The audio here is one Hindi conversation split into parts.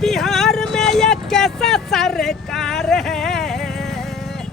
बिहार में ये कैसा सरकार है,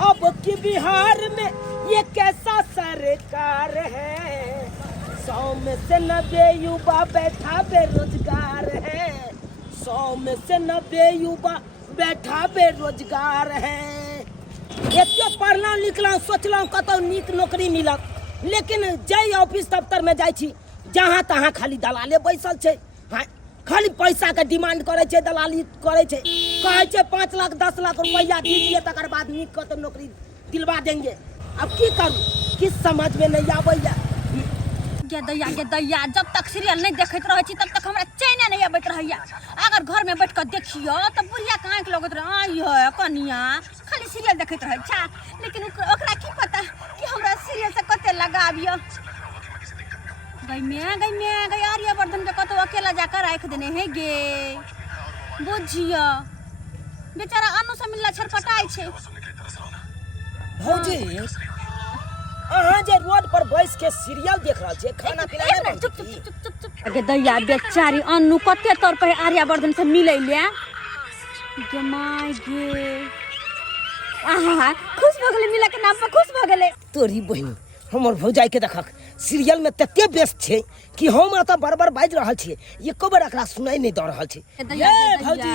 अब की बिहार में ये कैसा सरकार है। 100 में से 90 युवा बैठा बेरोजगार है, 100 में से 90 युवा बैठा बेरोजगार है। एते पढ़लौ लिखलौ सोचलौ कतौ नीक नौकरी मिलत, लेकिन जय ऑफिस दफ्तर में जाइ छी जहाँ तहाँ खाली दलाले बैसल छै। हाँ, खाली पैसा के डिमांड करे छे, दलाली करे छे, कहे छे 5 लाख 10 लाख रुपया दीजिए तकर बाद नीक कतौ नौकरी दिलवा देंगे। अब की करूं, किस समझ में नहीं आबैया। गे दैया जब तक सीरियल नहीं देखत रहे छी तब तक हमरा चैन नहीं आबैत रहैया। अगर घर में बैठ कर देखियो तो बुढ़िया कहाँ के लगत रहे आई है कनिया खाली सीरियल देखत रहे छा, लेकिन ओकरा की पता कि हमरा सीरियल से कते लगाबियो। गई आर्यवर्धन के कतो अकेला जाकर राख देने है गे, बुझियो बेचारा अनु से मिलला छरपटाई छे। भौजी अहाँ जे रोड पर बैस के सीरियल देख रहल छे, खाना पीना नहीं बनती। चुप गे दैया बेचारी अनु कते तौर पे आर्यवर्धन से मिलै ले गे माय गे। आहा खुश भ गेले, मिला के नाम पर खुश भ गेले। तोरी बहिन हमर भौजाई के देखक सीरियल में तते व्यस्त छे कि हम आता बार-बार बाज रहल छे, एको बार एकरा सुनाई नहीं द रहल छे। ये भौजी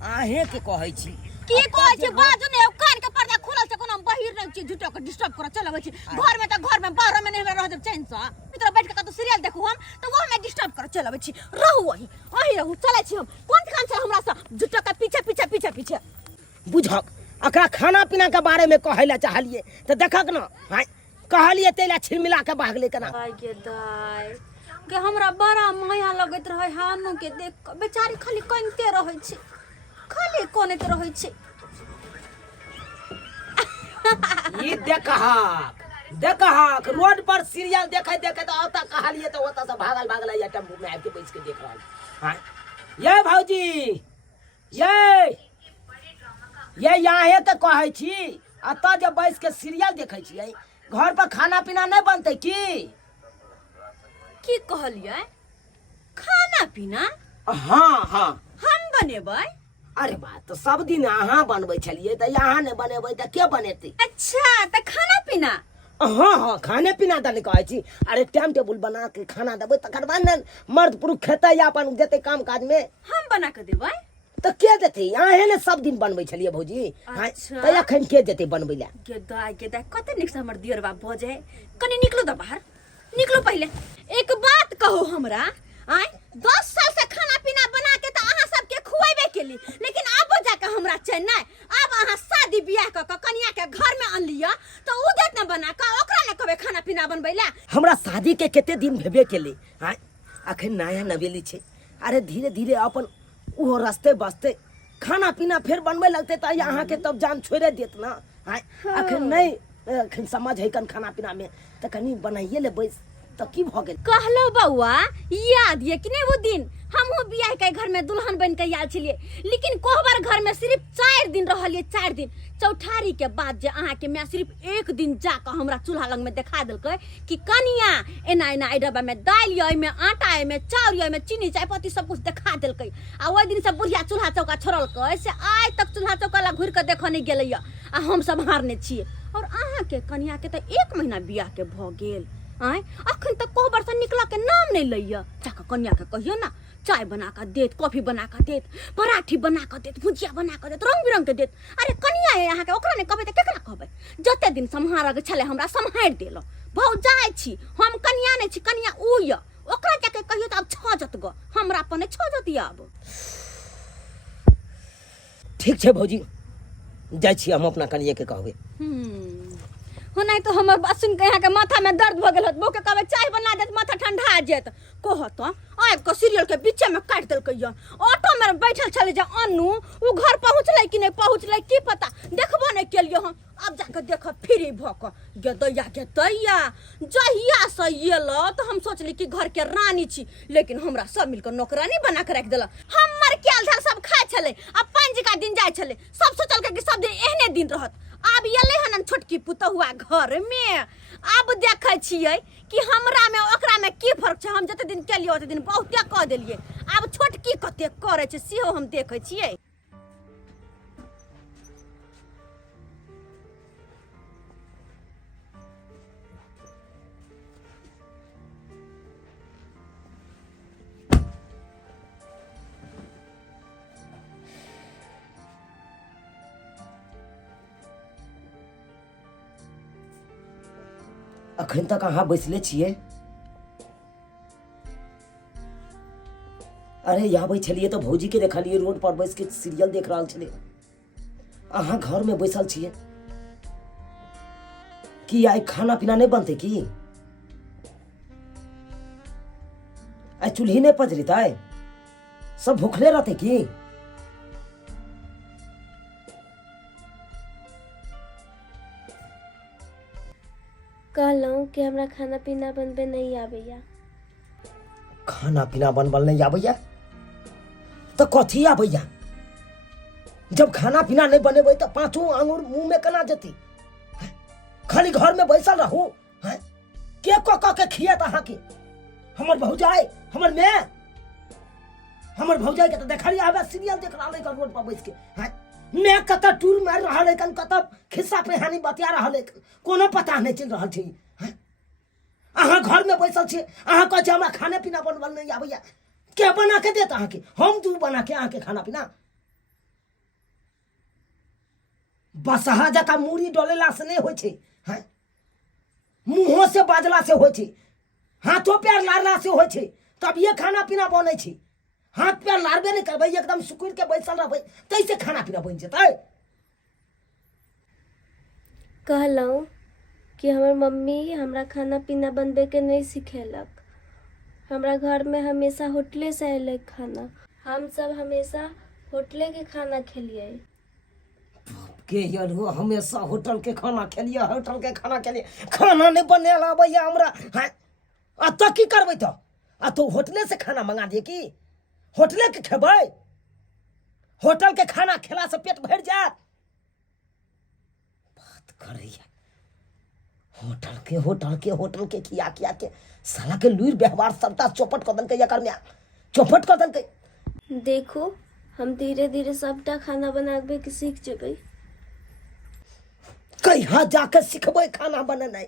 आहे के कहै छी की कहै छी बाजू ने, कान के पर्दा खुलल छै, कोनो बाहर नहीं छी झूठो के डिस्टर्ब कर चलबै छी। घर में त घर में, बाहर में नहीं रह जब चैन से भीतर बैठ के कतो सीरियल देखू हम तो वो में डिस्टर्ब कर चलबै छी। रहू वही रहू चलै छी हम, कोन काम छै हमरा से झूठो के पीछे बुझक। एकरा खाना पीना के बारे में कहैला चाहलिए त देखक न, हां कहलिए तेला छिलमिला के भागले केना। दाई के दाई के हमरा बड़ा माया लगत रहे हानु के देख के, बेचारी खाली कनते रहै छी, खाली कोनत रहै छी। ई देखहक रोड पर सीरियल देखे तो ओता कहलिए तो ओता से भागल या टेम्पू में आके बैठ के देख रहल। हां ये भौजी ये यहाँ तो कहै छी अता जब बैठ के सीरियल देखै छी, घर पर खाना पीना नहीं बनते की कहलिए खाना पीना? हाँ हम बनेबै। अरे बात तो सब दिन अहाँ बनबै छलिए त यहाँ नहीं बनेबै त के बनेतै? अच्छा त खाना पीना? हाँ खाने पीना दने कहै छी। अरे टाइम टेबल बना के खाना देबै तकर बाद न मर्द पुरुष खेतै या अपन जेतै काम काज में। हम बना के देबै तो के देतै? यहाँ ने सब दिन बनबै छलिए भौजी। अच्छा। त एखन के जेतै बनबै ला? के दाई कते निक से हमर दियरबा बजे। कनी निकलो द बाहर, निकलो पहले। एक बात कहो हमरा, 10 साल से खाना पीना बना के तो अहाँ सबके खुआबे केली, लेकिन अब जाके हमरा चैन नहीं। अब अहाँ शादी बियाह क कनिया के घर में आन लिया तो उ देत न बना के ओकरा ने कहबे खाना पीना बनबै ला। हमरा शादी के केते दिन भेबे केले, अखन नया नवेली छे। अरे धीरे धीरे अपन वो रास्ते बसते खाना पीना फिर बनबे लगते त यहाँ के तब जान छोड़े देत ना। अखन नहीं अखन समझ है कन खाना पीना में त कनी बनाइए ले बैस तो की भ गेल। कहलो बउआ याद ये कि नहीं वो दिन हमहू बियाह के घर में दुल्हन बन के आयल छलिए, लेकिन कोहबर घर में सिर्फ 4 दिन रहलिए। 4 दिन चौठारी के बाद जे अहाँ के मैं सिर्फ 1 दिन जाकर हमरा चूल्हा लग में देखा देलकै कि कनिया एना डब्बा में दाल ये में आटा ये में चाउर ये में चीनी चायपत्ती सब कुछ देखा देलकै। आ ओइ दिन से बुढ़िया चूल्हा चौका छोड़लकै से आज तक चूल्हा चौका ला घुर के देख नहीं गेलै आ हम सब हारने छिए। और अहाँ के कनिया के त 1 महीना बियाह के भ गेल, अखन तक कोहबर से निकला के नाम नहीं लैया। जाकर कन्या के कहियो ना चाय बना कर देत, कॉफी बना कर देत, पराठी बना कर देत, भुजिया बना कर देत, रंग बिरंग के देत। अरे कन्या है यहाँ के, ओकरा ने कहबै त केकरा कहबै? जते दिन सम्हार के छले हमरा सम्हार देलो। भौजाई छी हम, कन्या नहीं छी, कन्या उ य। ओकरा जाके कहियो त अब छ जत ग, हमरा पने छ जत अब। ठीक छे भौजी, जाय छी हम अपना कनिया के कहबै। हो नहीं तो हमर बात सुन के यहाँ के माथा में दर्द भ गेल होत। बो के कहबै चाय बना देत, माथा ठंडा जेत। कहत आब के सीरियल के बीचे में काट देलकै य। ऑटो में बैठल छले जे अनु उ घर पहुंचलै कि नहीं पहुंचलै की पता, देखबो नहीं केलियो हम। अब जाके देख फ्री भ क गे दैया जहिया से येलो तो हम सोचली कि घर के रानी छी, लेकिन हमरा सब मिलकर नौकरानी बना के रख देला। हमर केल धर सब खाए छले, अब 5 का दिन जाय छले, सब सोचल के कि सब दिन एहने दिन रहत। अब येले हन छोटकी पुतहुआ घर में, अब देखे छिए कि हमरा में ओकरा में की फर्क छै। हम जते दिन केलिए ओते दिन बहुते कह देलिए। अब छोटकी कते करे छै सेहो हम देखै छियै। अखन तक अहाँ बैसले छियै? अरे आबै छलियै तऽ भौजी के देखलियै रोड पर बैस के सीरियल देख रहल छलै। अहाँ घर में बैसल छियै कि आइ खाना पीना नहीं बनते की? आइ चूल्ही नहीं पजरितै? सब भूखले रहते की? कहलहुँ कि हमरा खाना पीना बनबे नहीं आबैया। खाना पीना बनबल नहीं आबैया तो कथी आबैया? जब खाना पीना नहीं बनेबै तो पांचों आंगुर मुंह में केना जेती? खाली घर में बैसल रहू हैं? के क के खियत अहाँ के? हमर भौजाई, हमर माय, हमर भौजाई के तो देखलिए आबे सीरियल देख रहल है रोड पर बैस के हैं? मैं कत टूर मार रहा है कन कत खिस्सा पे हानि बतिया रहा है कोनो पता नहीं चल रहा है हैं? अहाँ घर में बैसल छी, अहाँ कह हमरा खाने पीना बनबल नहीं आबैया। के बना के देत अहाँ के? हम दू बना के अहाँ के खाना पीना? बसहा जका मूड़ी डोलेला से नहीं होय छै हैं? मुंहों से बाजला से होय छै, हाथों पैर लारला से होय छै, तब ये खाना पीना बनै छै। हाथ पैर लारबे नहीं करबै, एकदम सुकुर के बैसल रहबै तैसे खाना पीना बन जेतै। कहलहुँ कि हमर मम्मी हमरा खाना पीना बनबे के नहीं सिखेलक। हमरा घर में हमेशा होटले से अयलै खाना, हम सब हमेशा होटले के खाना खेलिए। के यार हो हमेशा होटल के खाना खेलिए, होटल के खाना खेलिए, खाना नहीं बनेला आबैया हमरा हैं? आ तो की करबै? तो आ तो होटले से खाना मंगा दिए की? होटले के खेबै? होटल के खाना खेला से पेट भर जात? बात करैया होटल के खिया के साला के लुइर व्यवहार सबटा चौपट कर देलकै, एकर में चौपट कर देलकै। देखो हम धीरे धीरे सबटा खाना बनाबे के सीख जेबै। कहिया जाके सिखबै खाना बनेनाइ?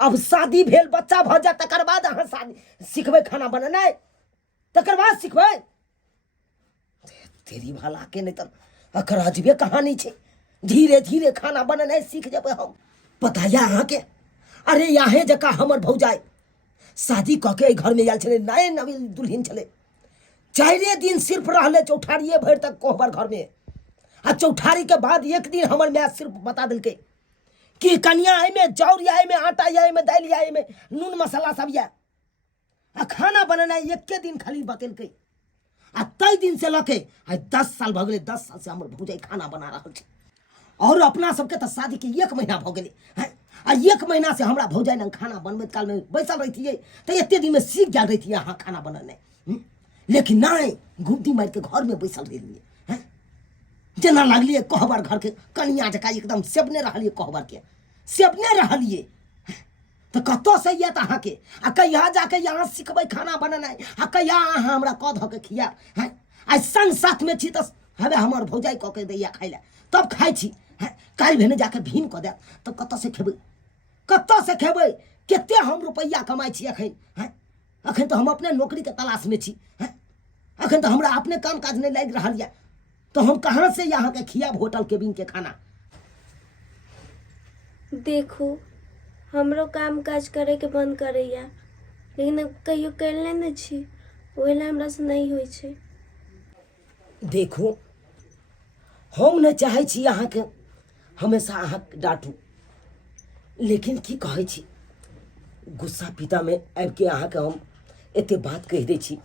अब शादी भेल, बच्चा भ जाए तकर बाद अहाँ शादी सिखबै खाना बनेनाइ, तकर बाद सिखबै? तेरी भला के नहीं तो अकर अजबे कहानी छै। धीरे धीरे खाना बनेनाइ सीख जेबै हम। पता या अहाँ के? अरे याहे जका हमर भौजाई शादी क के घर में आयल छलै, नए नवी दुल्हन छलै, 4 दिन सिर्फ रहले चौठारिये भर तक कोहबर घर में। आ चौठारी के बाद एक दिन हमर माय सिर्फ बता दिलकै कि कनिया एमे चाउर या एमे आटा या एमे दाल या एमे नून मसाला सब या। आ खाना बनेनाइ एके दिन खाली बतेलकै। आ तई दिन से लके 10 साल भ गेलै, 10 साल से हमर भौजाई खाना बना रहल छै। और अपना सबके तो शादी के 1 महीना भ गेलै हैं? आ 1 महीना से हमरा भौजाई लंग खाना बनबैत काल में बैसल रहितियै तो एते दिन में सीख गेल रहितियै अहाँ खाना बनेनाइ। लेकिन नहीं, घुमती मार के घर में बैसल रहिए हैं? जेना लगलिए कोहबर घर के कनिया जका एकदम सेबने रहलिए, कोहबर के सेबने रहलिए। तो कतो से ये अहाँ के आ कहिया जाके यहाँ सिखबै खाना बनेनाइ, आ कहिया अहाँ हमरा कह ध के खिया हैं? आ संग साथ में छी तो हवे हमर भौजाई क के दैया खाइ ले, तब खाइ छी हैं? काल्हि भेने जाके भीन क देत तो कतो से खेबै? कतो से खेबै? केते हम रुपैया कमाइ छी अखन हैं? अखन तो हम अपने नौकरी के तलाश में छी हैं? अखन तो हमरा अपने काम काज नहीं लाग रहा है, तो हम कहाँ से यहाँ के खियाब होटल केबिन के खाना? देखो हमरो काम काज करे के मन करैया, लेकिन अब कहियो कैले नहीं छी, ओहे ला हमरा से नहीं होय छै। देखो हम नहीं चाहे छी अहाँ के हमेशा अहाँ डांटू, लेकिन की कहे छी गुस्सा पिता में आबि के अहाँ के हम एते बात कह दे छी।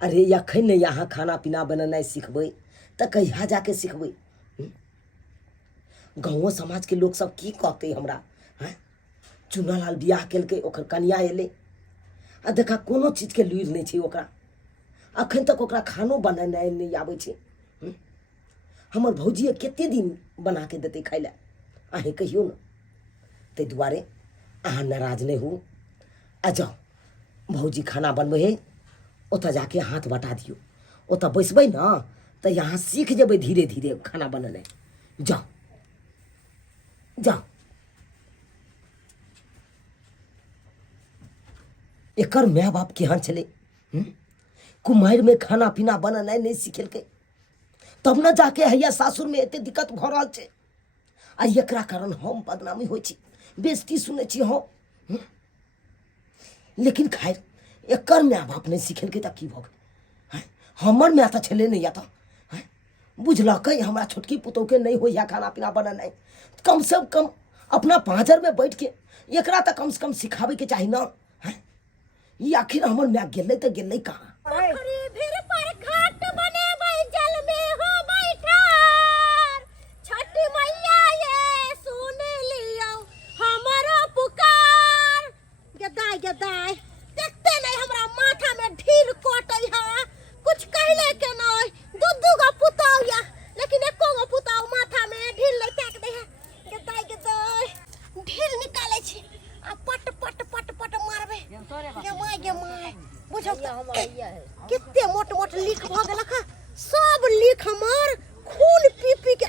अरे अखन नहीं यहाँ खाना पीना बनेनाइ सिखबै तो कहिया जाके सिखबै? गाँव समाज के लोग सब की कहते हमरा हैं? चुनालाल बियाह केलकै, ओकर कनिया एलै, आ देखा कोनो चीज के लुइर नहीं छै ओकरा। अखन तक ओकरा खानो बनेनाइ नहीं आबै छै। हमर भौजी केते दिन बना के देते खाइ ले? अहें कहियो न। ताहि दुआरे अहाँ नाराज नहीं हो, आ जाओ भौजी खाना बनबै है, ओतऽ जाके हाथ बटा दियो, ओतऽ बैसबै ना तो यहाँ सीख जेबै धीरे धीरे खाना बनने। जाओ जाओ। एकर माय बाप केहन छलै, कुमारि में खाना पीना बननाइ नहीं सिखेलकै, तब न जाके हैया सासुर में एते दिक्कत भ रहल छै। आ एकरा कारण हम बदनामी होइ छी, बेइज्जती सुनै छी हम। लेकिन खैर एकर माय बाप नहीं सिखेलकै त की भ गेलै। हमर माय त छलै नहीं, या त बुझलकै हमरा छोटकी पुतौह के नहीं होइया खाना पीना बननाइ, कम से कम अपना पाँजर में बैठ के एकरा त कम से कम सिखावे के चाही ना। ये आखिर हमर माय गेलै त गेलै कहाँ। पोखरी भीर पर घाट बनेबै, जल में हो बैठार। छठी मैया ये सुन लियो हमरो पुकार। गदाय गदाय देखते नहीं हमरा माथा में ढील कोटै है, कुछ कहले के नहीं। दू गो पुतौ या, लेकिन एको गो पुतौ माथा में ढील नहीं फेंक दे है। गदाय गदाय ढील निकाले छी आ पट पट पट पट मारबे। गे माय बुझौ कितने मोट मोट लीख भ गेलक, सब लीख हमर खून पी पी के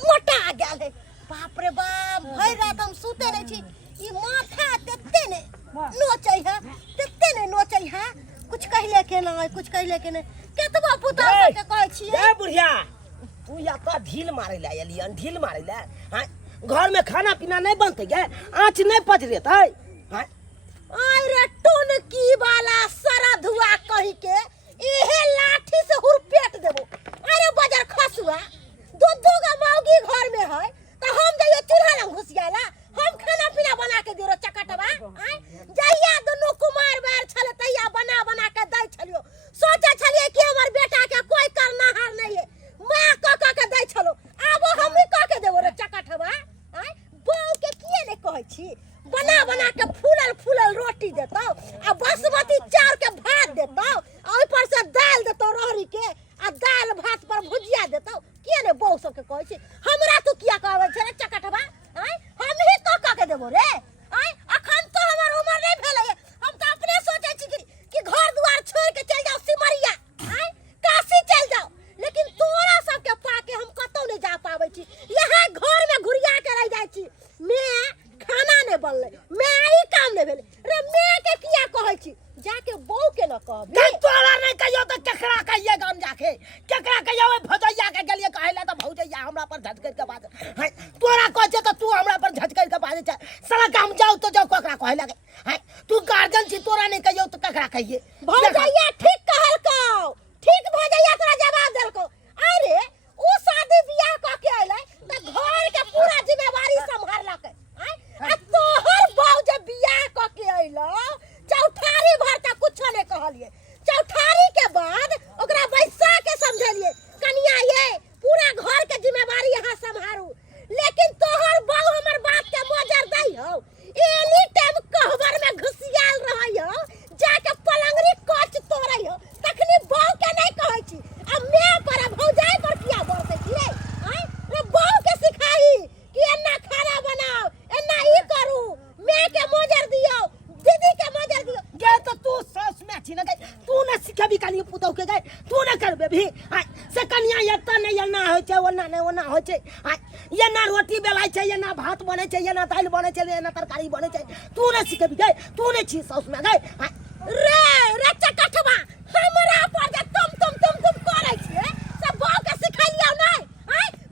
मोटा गेल है। बाप रे बाप, भर रात हम सुते नहीं छी। ई माथा तेते ने नोचै है, तेते ने नोचै है। कुछ कहले के नहीं, कुछ कहले के नहीं। केतबा पुता के कहै छी ए बुढ़िया, तू या का ढील मारे ला एलियन, ढील मारे ला। घर में खाना पीना नहीं बनते गे, आँच नहीं पजरेतै। आय रे टोनकी वाला सरधुआ कहि के इहे लाठी से हुरपेट देबो। अरे बजर खसुआ, दू गो मौगी घर में है त हम जइयो चूल्हा लंग घुसियाला, हम खाना पीना बना के दियो चकटवा। जहिया दुनू कुमार बार छले तहिया बना बना के दै छलियो। सोचे छलिए कि हमर बेटा के कोई करनाहार नहीं है, मां क के दै छलो। आबो हम ही क के देबो रे चकटवा। बहू के किए ने कहै छी, बना बना के फूलल फूलल रोटी देतो आ बासमती चाउर के भात देतो, ओइ पर से दाल देतो रहरी के, आ दाल भात पर भुजिया देतो। किए ने बहू सब के कहै छी, हमरा तू किया कहबै छै रे चकटवा। हम ही क के देबो रे। अखन तो हमर उम्र नहीं भेलै, हम तो अपने सोचे छी कि घर द्वार छोड़ के चल जाओ सिमरिया, काशी चल जाओ। लेकिन तोरा सब के पाके हम कतौ नहीं जा पाबै छी, यहाँ घर में घुरिया के रह जाय छी। मैं खाना ने बनले, मैं ई काम ने भेले रे। मैं के किया कहै छी, जाके बहू के न कहबी। तोरा नहीं कहियो त केकरा कहिए गाम जाके, केकरा कहियो ओए भौजैया के गेलिए कहैला त भौजैया हमरा पर झटकै के बात। तोरा कहै छै त तू हमरा पर झटकै के बात छै। साला गाम जाओ तो जाओ, केकरा कहैला के। तू गार्जियन छी, तोरा नहीं कहियो त केकरा कहिए। भौजैया ठीक कहलकौ, ठीक भौजैया तोरा जवाब देलकौ। अरे उ शादी बियाह क के अइलै त घर के पूरा जिम्मेवारी संभाललकै। आ तोहर बहू जे बियाह क के अइलो, चौठारी भर तक कुछ नहीं कहलिए। चौठारी के बाद ओकरा बैसा के समझलिए, कनिया ये पूरा घर के जिम्मेवारी यहाँ संभारू। लेकिन तोहर बहू हमर बात के मोजर दै हो, एनी टाइम कहबर में घुसियाल रहै हो, जाके पलंगरी कच तोड़ै हो। तखनी बहू के नहीं कहै छी, अब मैं पर भौजाई पर किया बोलते छी रे। रे बहू के सिखाई कि एना खाना बनाओ, एना ई करू, मैं के मोजर दियो, दीदी के मोजर दियो। गे तो तू सास में छी न गई, तू न सिखेबी कनी पुतौ के गई, तू न करबे भी। से कनिया एता नहीं एना होय छै, ओना नहीं ओना होय छै। ये ना रोटी बेलाय छै, ये ना भात बने छै, ये ना दाल बने छै, ये ना तरकारी बने छै। तू न सिखेबी गई, तू न छी सास में गई। रे चकटवा, हमरा पर जे तुम करै छिए, सब बहू के सिखैलियौ नहीं।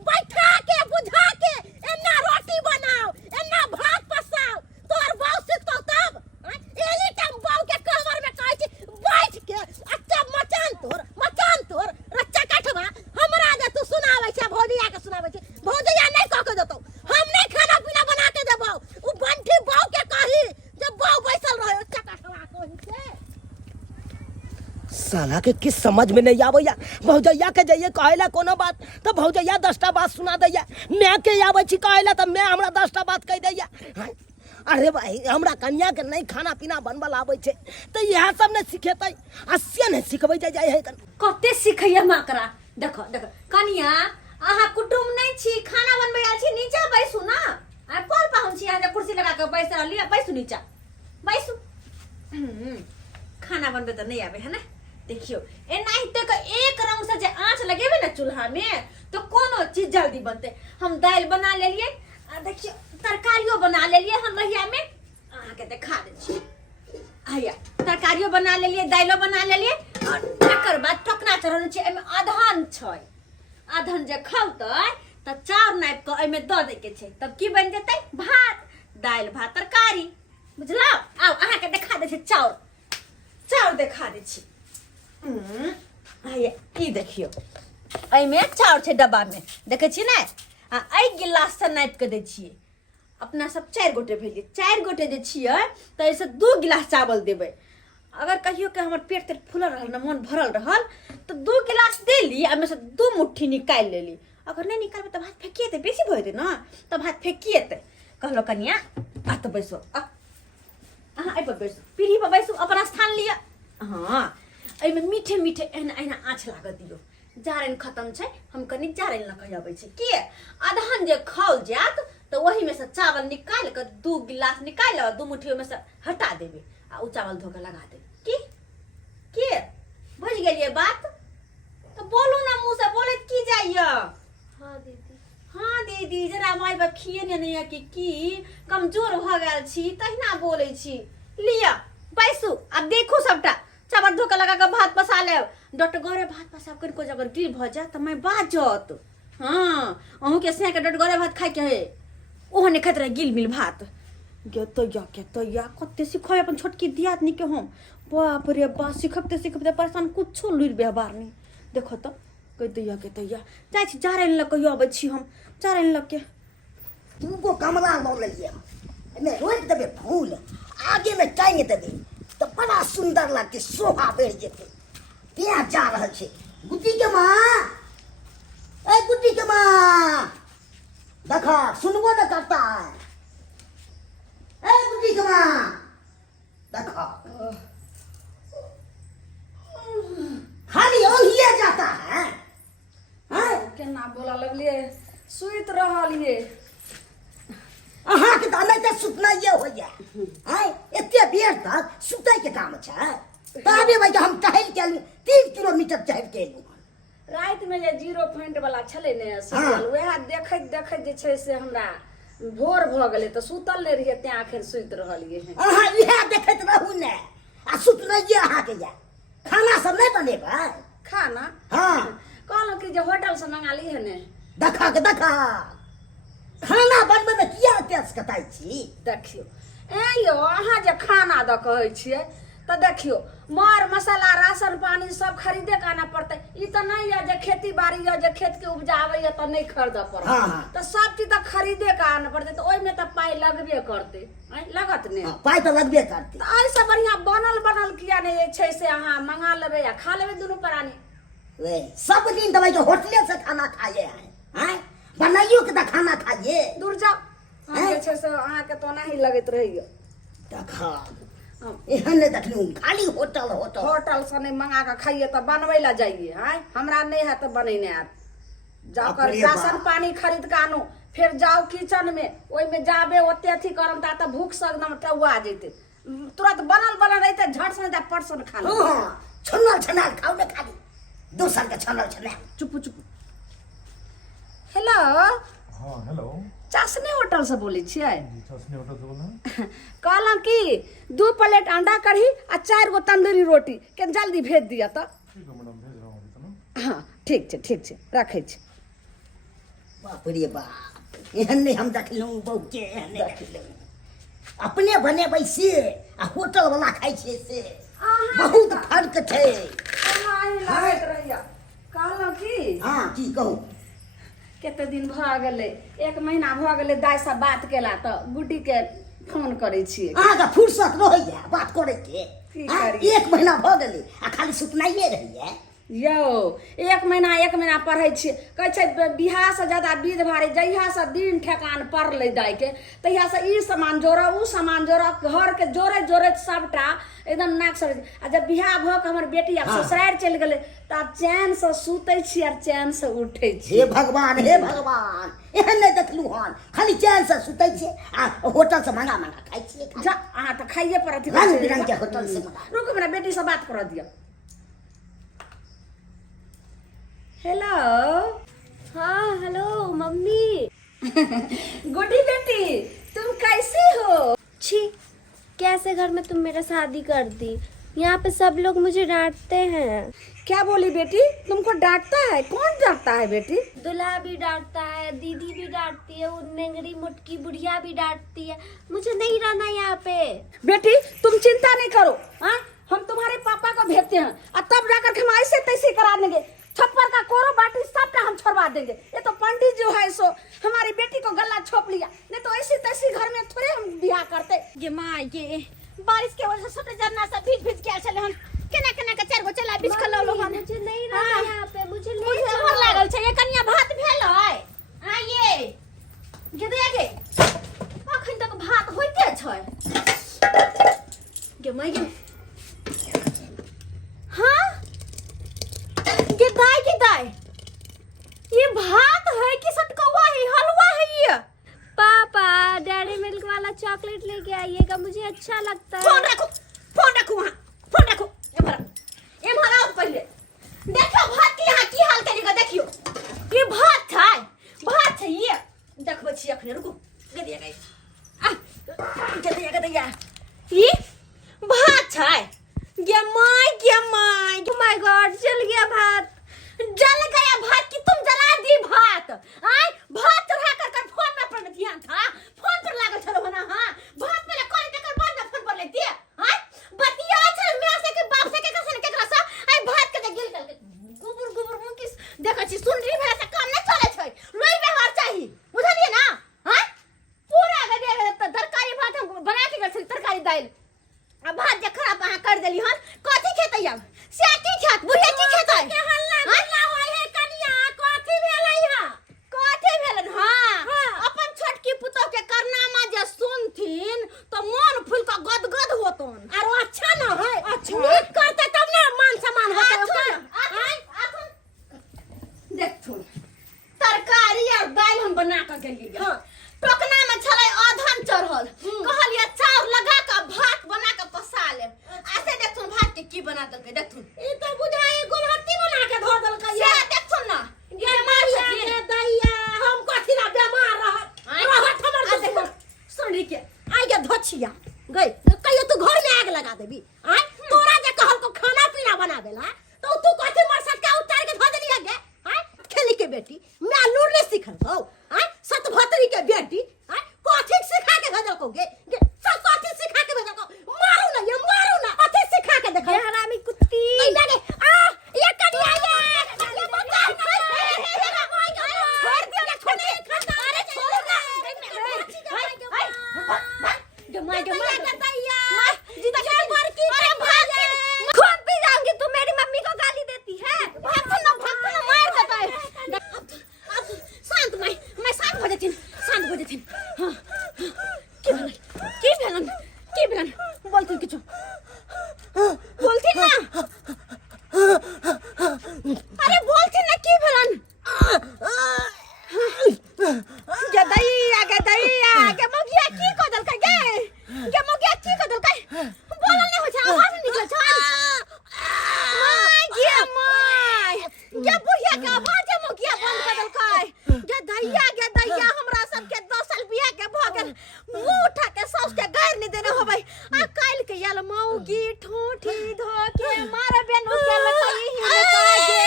बैठा के बुझा के एना रोटी बनाओ, एना भात पसाओ, तोहर बहू सिखतौ तब। एनी टाइम बहू के कमर में कहै छी बैठ के, अच्छा मचान तोर रे चकटवा। हमरा जे तू सुनाबै छै भौजैया के सुनाबै छै, भौजैया नहीं कह के देतौ। हम नहीं खाना पीना बना के देबौ। उ बंठी बहू के कही जब बहू बैसल रहे चकटवा कहि के। साला के किस समझ में नहीं आबैया। भौजैया के जाइए कहला कोनो बात तो भौजैया 10टा बात सुना दैया। मैं के आबै छी कहला तो मैं हमरा 10टा बात कह दैया। अरे भाई हमरा कन्या के नहीं खाना पीना बनबल आबै छै तो यह सब ने सिखेतै, असिया ने सिखबै जाय है। कते सिखैया माकरा। देखो देखो कनिया, अहाँ कुटुम नहीं छी, खाना बनबै आल छी, नीचा बैसू ना। आ पर पाहुन छी, यहाँ कुर्सी लगा के बैस रहली, बैसू नीचा बैसू। खाना बनबे तो नहीं आवे है ना, ते एनाहिते के एक रंग से जे आंच लगेबे ना चूल्हा में तो कोनो चीज जल्दी बनते। हम दाल बना लेलिए आ देखियो तरकारियो बना लेलिए हम रहिया में अहाँ के देखा दे छी। आया तरकारियो बना लेलिए दालो बना लेलिए और एकर बाद टोकना चढ़ल छै। एमे अधन छै, अधन जे खौतै त चाउर नापि के एमे द दे के छै, तब की बन जेतै भात, दाल भात तरकारी। बुझलौ? आउ अहाँ के देखा दे छी चाउर, चाउर देखा दे छी। आया ई देखियो एमे चाउर छै डब्बा में, देखे छी ने? आ एई गिलास से नापि के दै छियै। अपना सब 4 गोटे भेलिए, 4 गोटे जे छियै त ऐसे 2 गिलास चावल देबै। अगर कहियो के हमर पेट तेट फूलल रहल ना, मन भरल रहल तो 2 गिलास देली, एमे से 2 मुट्ठी निकाल लेली। अगर नहीं निकालबै त भात फेकिए दे, बेसी भऽ जेतै ना त भात फेकिए दे। कहलो कनिया आ तो बैसो, अहाँ एहि पर बैसो, पीढ़ी पर बैसो, अपन स्थान लिअ। हाँ एहिमे मीठे मीठे एहन एहन आँच लागऽ दियौ। जारनि खत्म छै, हम कनी जारनि लऽ कऽ अबै छी। कि अदहन जे खौल जायत तो वही में से चावल निकाल के 2 गिलास निकाल और 2 मुट्ठी में से हटा देबे आ उ चावल धो के लगा देबे। की बुझ गेलिए बात? तो बोलू ना, मुंह से बोले की जाइए? हाँ दीदी। हाँ दीदी, जरा माय बाप खिए नहीं की कमजोर भ गेल छी तहिना बोले छी। लिया बैसू अब देखू सबटा चावल धो के लगा के भात पसा लेब। डटगरे भात पसाब कर को अगर गिल भ जाए त मैं बाजत। हाँ अहूँ के से के डटगरे भात खाए के है, ओहो ने खतरा गिल मिल भात। गे तो या कते सिखय अपन छोटकी दियादनी के हम। बाप रे बा, सिखबते परेशान कुछो लुर व्यवहार नहीं। देखो तो कह दैया के दैया जाय छी जारनि ल के आबै छी हम, जारनि ल के। तुमको कमला बोल लिया मैं रोक देबे फूल आगे में टांग देबे तो बड़ा सुंदर लगते, शोभा बढ़ जेते। पिया जा रहल छे गुड्डी के माँ, ए गुड्डी के माँ देखा सुनबो न करता है। ए गुड्डी के माँ देखा खाली ओहिए जाता है। केना बोला लगलिए, सुइत रहलिए। अहाँ के दाने ते सुतना ये हो जाए हैं, एते देर तक सुतै के काम छै। तबे भाई हम टहल के 3 किलोमीटर चढ़ के एलू। रात में जे 0 पॉइंट वाला छले ने सीरियल, वह देखैत देखैत जे छै से हमरा भोर भ गेलै त सुतल ले रहिए, ते आखिर सुइत रहलिए हैं। अहाँ इहे देखैत रहू ने आ सुतनाइए अहाँ के या खाना सब नहीं बनेबै? खाना हाँ कहलहुँ कि जे होटल से मंगा ली है ने। देखा के देखा खाना बनबै में किया तेज कटाई छी। देखियो ए यो अहाँ जे खाना द कहै छियै त देखियो मर मसाला राशन पानी सब खरीदे के आना पड़ते। ई त नहीं है जे खेती बाड़ी या जे खेत के उपजावे या त नहीं खरीद पड़त। हाँ। त सब चीज त खरीदे के आना पड़ते, त ओइ में त पाई लगबे करते। लगत ने पाई तो लगबे करते। त ऐसे बढ़िया बनल किया नहीं छै से अहाँ मंगा लेबे या खा लेबे दुनू प्राणी। वे सब दिन दवाई के होटले से खाना खाए हैं, बनाइयो के त खाना खाइए। दूर जाओ, हम जे छै से अहाँ के तो नहीं लगत रहियो। देखा एहन नहीं देखलू, खाली होटल होटल होटल से नहीं मंगा के खाइए त बनबै ला जाइए। हमरा नहीं है त बनैने आत। जाओ कर अपने राशन बा। पानी खरीद के आनो, फिर जाओ किचन में, ओइ में जाबे ओते अथी करम त भूख से एकदम टौआ जैते। तुरंत बनल रहते झट से जा परसन खा लो। हाँ छन्नल छनाल खाओ ने खाली दोसर के छन्नल छनाल। चुप चुप। हेलो हाँ हेलो चाशनी होटल से बोले छियै? जी चाशनी होटल से बोल रहे हैं। कहलहुँ कि 2 प्लेट अंडा कढ़ी आ 4 गो तंदूरी रोटी के जल्दी भेज दिया तो। ठीक है मैडम, भेज रहा हूँ अभी तो ना। हाँ ठीक छै रखै छी। बाप रे बाप एहन नहीं हम देखलू बहु के एहन नहीं देखलू। अपने बने बैसे आ होटल वाला खाई छे से बहुत फर्क छै। कहलहुँ कि हाँ की कहूँ कते दिन भ गेलै, 1 महीना भ गेलै दाइ से बात केला त गुड्डी के फोन करे छियै। अहाँ का फुर्सत रहैया बात करे के? की हाँ, करियै? 1 महीना भ गेलै आ खाली सुतनाइए रहिए। यो 1 महीना पढ़ै छियै, कहै छै बियाह से ज्यादा विध भारी। जहिया से दिन ठेकान पड़लै दाइ के तहिया से ई सामान जोड़ा उ सामान जोड़ा, घर के जोड़े सबटा एकदम नाक सर। आ जब बियाह भ के हमर बेटी आब ससुराल चलि गेलै त चैन से सुतै छी और चैन से उठै छी। हे भगवान एहन नहीं देखलू हन, खाली चैन से सुतै छे आ होटल से मंगा खाई छे। जा अहाँ त खाइए पड़त। रंग बिरंग के होटल से मंगा। रुक मेरा बेटी से बात कर दिया। हेलो। हाँ हेलो मम्मी। गुड्डी बेटी, तुम कैसी हो? छी, कैसे घर में तुम मेरा शादी कर दी? यहाँ पे सब लोग मुझे डांटते हैं। क्या बोली बेटी? तुमको डांटता है? कौन डांटता है बेटी? दूल्हा भी डांटता है, दीदी भी डांटती है, वो नेंगरी मुटकी बुढ़िया भी डांटती है। मुझे नहीं रहना यहाँ पे। बेटी तुम चिंता नहीं करो, हाँ हम तुम्हारे पापा को भेजते हैं और तब जाकर के हम ऐसे तैसे करा देंगे। छप्पर का कोरो बाटी सबका हम छोड़वा देंगे। ये तो पंडित जो है सो हमारी बेटी को गला छोप लिया, नहीं तो ऐसी तैसी घर में थोड़े हम ब्याह करते। ये माँ ये बारिश के वजह से छोटे जरना सब भीज के चले हम केना केना के चार गो चला बीच के लो हम। मुझे नहीं रहना यहाँ पे, मुझे ले मुझे जाओ। मोर लागल छै। ये कन्या भात भेल है आ ये दे गे अखन तक भात होइते छै गे माय गे। हाँ गे दाई ये भात है कि सटकवा है हलवा है ये? पापा डेयरी मिल्क वाला चॉकलेट लेके आइएगा, मुझे अच्छा लगता है। फोन रखो वहाँ फोन रखो। एम्हर आओ पहले देखो भात के यहाँ की हाल करेगा। देखियो ये भात है ये देखबे छी अखने। रुको गदिया गई गदिया ये भात है। गे माय Oh my God, जल गया भात। जल गया भात कि तुम जला दी भात? आय भात चढ़ा कर फोन में पर ध्यान था, फोन पर लागल चलो ना। हां भात पहले कॉल के कर बाद में फोन पर लेती है। आय बतिया चल मैं से के बाप से के कसन के रसा आय भात के गिल कर गुबुर मुकिस देखा छी सुन रही भेला से काम नहीं चले छै। लोई व्यवहार चाहिए बुझलिए ना? हां पूरा गदे तरकारी भात हम बना के गल तरकारी दाल आ भात जे खराब अहाँ कर देली हन कथि खेतै अब? से की खात बुढ़िया की खेतै? के हल्ला हल्ला होय है कनिया कथि भेलै हा? कथि भेलन? हां अपन छोटकी पुतौ के करनामा जे सुनथिन तो मन फूल के गदगद होतन। आरो अच्छा न है, अच्छा नीक करते तब ना मान सम्मान होतै ओकर। देखथुन तरकारी और दाल हम बना के गेलिए। हां टोकना में छलै आधन चढ़ल, कहलिए चाउर लगा के भात बना के पसा ले। ऐसे देखथुन भात के की बना देलकै। देखथुन ई तो बुझाए गोलहत्ती बना के धो देलकै। से देखथुन ना बीमार है दैया। हम कथि ना बीमार रहत हमर देखो सुनी के आइ के धोछिया गई कहियो तू घर में आग लगा देबी। आय तोरा जे कहल को खाना पीना बना देला तो तू कथि मर सटका उतार के धो देली गे? आय खेली के बेटी मैं लूर ले सिखल हो। आय सत भतरी के बेटी आय कथि सिखा के भेजल को गे सब कथि सिखा के भेजल को? मारू ना ये मारू ना कथि सिखा के देखल? ये हरामी कुत्ती। ये कनिया ये बता छोड़ दिया छोड़ दे। अरे छोड़ ना जमा दैया जीता के मार की भागे खून पी जाऊंगी। तू मेरी मम्मी को गाली देती है। भाग ना मार देता है। अब शांत मैं शांत हो जाती हां की भेलन बोलती किछु बोलती ना। अरे बोलती ना की भेलन? गे मोगिया की को दलकै गे मोगिया की को दलकै? बोलल नहीं हो छै आवाज नहीं निकल छै। माय गे बुढ़िया के आवाज मोगिया बंद कर दलकै। गे दैया हमरा सब के 2 साल बियाह के भ गेल मुंह उठा के सास के गायर नहीं देने होबै। आ काल के याल मौगी ठूठी धोके मारे बेनु के लकई हिल गे।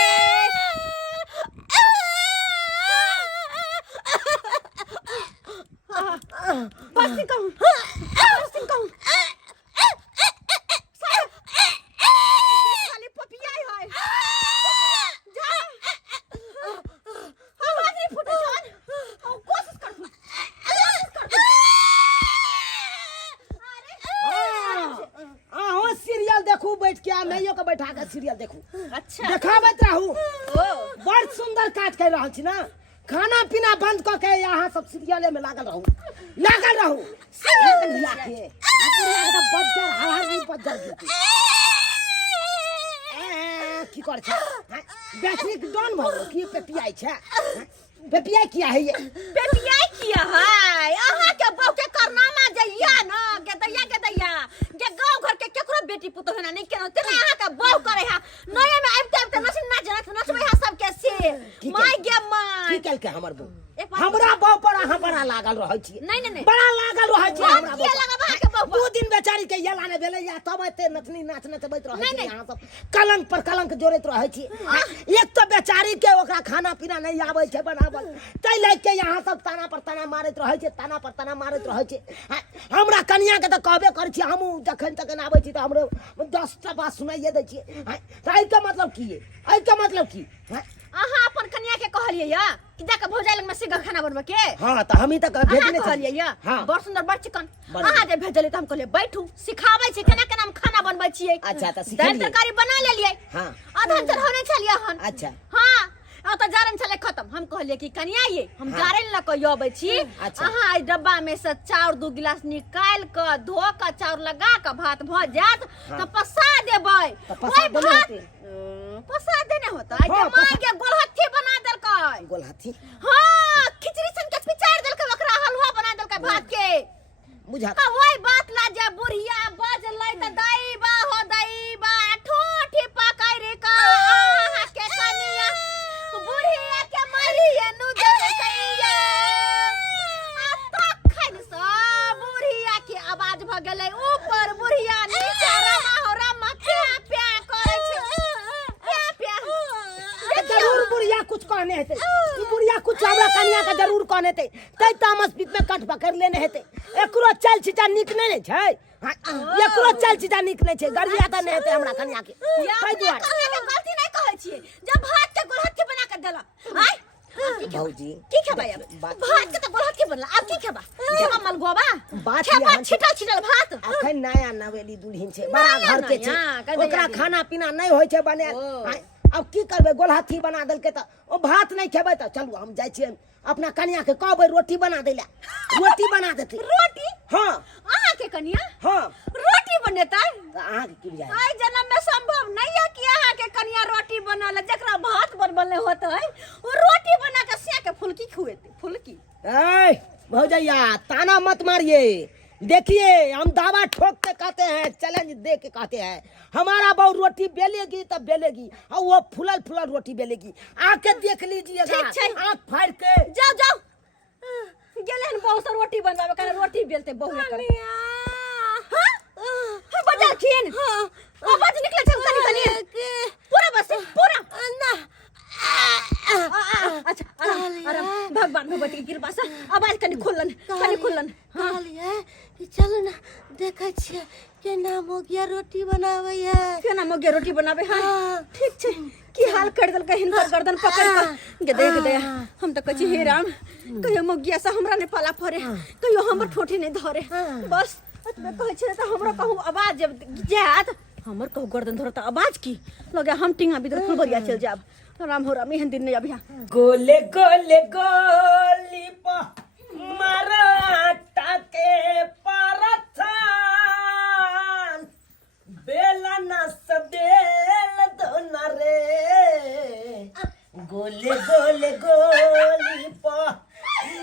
बस कहूं खाली पपियाई है जा आवाज नहीं फुटे जान और कोशिश कर अहो सीरियल देखू बैठ के मैयो के बैठा के सीरियल देखू। अच्छा देखाबत रहू बड़ सुंदर काज कर रहल छी ना। खाना पीना बंद क के यहाँ सब सीरियले में लागल रहू सीरियल मिला के तो बज्जर हार बज्जर गिरती की कर छै बैटरी डाउन भ गेल की पेपियाई छै? पेपियाई किया है ये? पेपियाई किया है अहाँ के बहू के करनामा जइया ना के दैया जे गांव घर के केकरो बेटी पुतो है ना नहीं केनो तेना अहाँ के बहू करे है नए में आबते नचबे है सब के से के हमर बहू एक बात हमरा बहू पर अहाँ बड़ा लागल रहै छी नहीं, नहीं, नहीं। बड़ा लागल रहै छी हमरा किया बहू लागब अहाँके बहू पर? दू दिन बेचारी के येला ने भेलै या तब एते नचनी नाच नचबैत रहै नहीं, छी नहीं। अहाँ सब कलंक पर कलंक जोड़ैत रहै छी एक तो बेचारी के ओकरा खाना पीना नहीं आबै छै बनाबल तै ले के यहाँ सब ताना पर ताना मारैत रहै छै ताना पर ताना मारैत रहै छै हमरा कन्या के तऽ कहबे करै छी हमहूँ जखन तखन आबै छी तऽ हमरो 10 टा बात सुनाइए दै छियै तऽ एहि के मतलब की एहि के मतलब की अहाँ अपन कन्या के कहलिए या कि जाके भौजाई लग में सीधा खाना बनबे के हाँ तो हम ही तक भेजने अहाँ कहलिए या हाँ बड़ सुंदर बड़ चिकन बड़ अहाँ जे भेजलिए त हम कहलिए बैठू सिखाबै छी केना केना हम खाना बनबै छियै अच्छा तो दाल सिखेलिए तरकारी बना लेलिए हाँ आधा चढ़ौने छलिए हन अच्छा हाँ तो जारन छले खत्म हम कहलिए कि कनिया ये हम हाँ। जारन ल के अबै छी अच्छा। अहाँ ई डब्बा में से चाउर 2 गिलास निकाल के धो के चाउर लगा के भात भ जात तो पसा देबै तो पसा ओइ देने भात- होते। पसा देने होता हाँ, के माय पसा- के गोलहत्थी बना देलकै गोल हाथी हाँ खिचड़ी सन के पिचार देलकै ओकरा हलवा बना देलकै भात के बुझा हाँ वही बात ला जा बुढ़िया बजलै त दाई बा हो दाई बा ठोठी पकाई रे का आहा के कनिया बुढ़िया के मरिए नु देलकैया आ तखन से बुढ़िया के आवाज भ गेलै ऊपर बुढ़िया नीचे रमा हो रमा प्या प्या करै छै प्या प्या जरूर बुढ़िया कुछ कहने हेते ई बुढ़िया कुछ हमरा कन्या के जरूर कहने हेते तै तामस बीच में कट पकड़ लेने हेते एकरो चल छिटा निक नहीं छै हाँ, एकरो चल छिटा निक नहीं छै गरिया त नहीं हेते हमरा कन्या के तै दुआरे कन्या के गलती नहीं कहै छियै जब भात के गोलहत्थी बना के देला आय भौजी की खेबा अब भात के तो गोलहत्थी बनला अब की खेबा खेबा मलगोबा बात खेबा यहाँ छिटल छिटल भात अखन नया नवेली दुल्हिन छै बड़ा नया घर के छै नया, कदे ओकरा याद खाना पीना नहीं होय छै बने ओ। अब की करबै गोलहाथी बना देलकै त ओ भात नहीं खेबै त चलू हम जाइ छियै अपना कन्या के कहबै रोटी बना दैला रोटी बना देतै रोटी हाँ अहाँ के कन्या हाँ रोटी बनेतै त अहाँ के की बुझाय आइ जन्म में संभव नहीं है कि अहाँ के कन्या रोटी बनल जकरा भात बनबल नहीं होता है वो रोटी बना के सिया के फुलकी खुएते फुलकी ए भौजैया ताना मत मारिए देखिए हम दावा ठोक के कहते हैं चैलेंज दे के कहते हैं हमारा बहू रोटी बेलेगी तब बेलेगी और वो फुलल फुलल रोटी बेलेगी आके देख लीजिएगा ठीक छै। आँख फाड़ के जाओ जाओ गेले न बहुत सा रोटी बनवावे करे रोटी बेलते बहु कर हां बाजार खिन आवाज निकले छ कनी कनी पूरा बस पूरा ना अच्छा अरे भगवान भगवती की कृपा से आवाज कनी खुल्लन कहलिए कि चलो ना देखै छियै केना मोगिया रोटी बनाबै है केना मगे रोटी बनावे हां ठीक छै की हाल कर देल कहिन पर गर्दन पकड़ के गे देख दे हम त कछि हे राम कहियो मगिया से हमरा ने पाला फरे कहियो हमर ठोठी नहीं धरे बस अतबे कहै छै त हमरा कहू आवाज जब जात हमर कहू गर्दन धरत आवाज की लगे हम टिंगा बिदर फुलबरिया चल जाब राम हो राम एहन दिन नहीं अभी गोले गोले गोली प मराठा के परथान बेला न सबेल दोना रे गोले गोले गोली प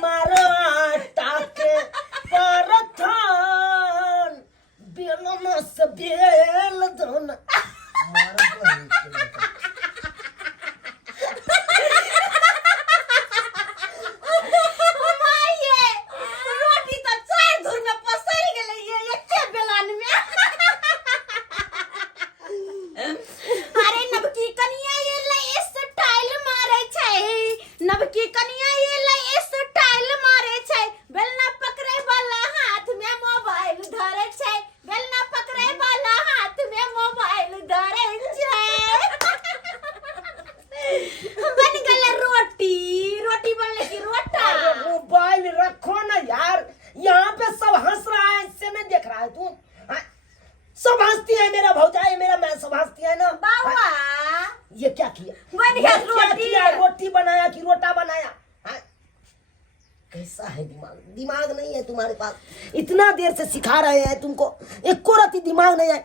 मराठा के परथान बेला न सबेल दोना रोटी तो चार धुर में पसर गेले ये एके बेलान में अरे नबकी कनिया ये ले स्टाइल मारे छै नबकी कनिया ये ले स्टाइल मारे छै बेलना पकड़े वाला हाथ में मोबाइल धरे छै बेलना पकड़े वाला हाथ में मोबाइल धरे छै बन गेले रोटी रोटी बनले की रोटा मोबाइल रखो ना यार यहाँ पे सब हंस रहा है इससे नहीं देख रहा है तू हाँ? सब हंसती है मेरा भौजाई मेरा मैं सब हंसती है ना बाबा हाँ? ये क्या किया बढ़िया ये क्या रोटी। किया रोटी बनाया कि रोटा बनाया हाँ? कैसा है दिमाग दिमाग नहीं है तुम्हारे पास इतना देर से सिखा रहे हैं तुमको एक रति दिमाग नहीं है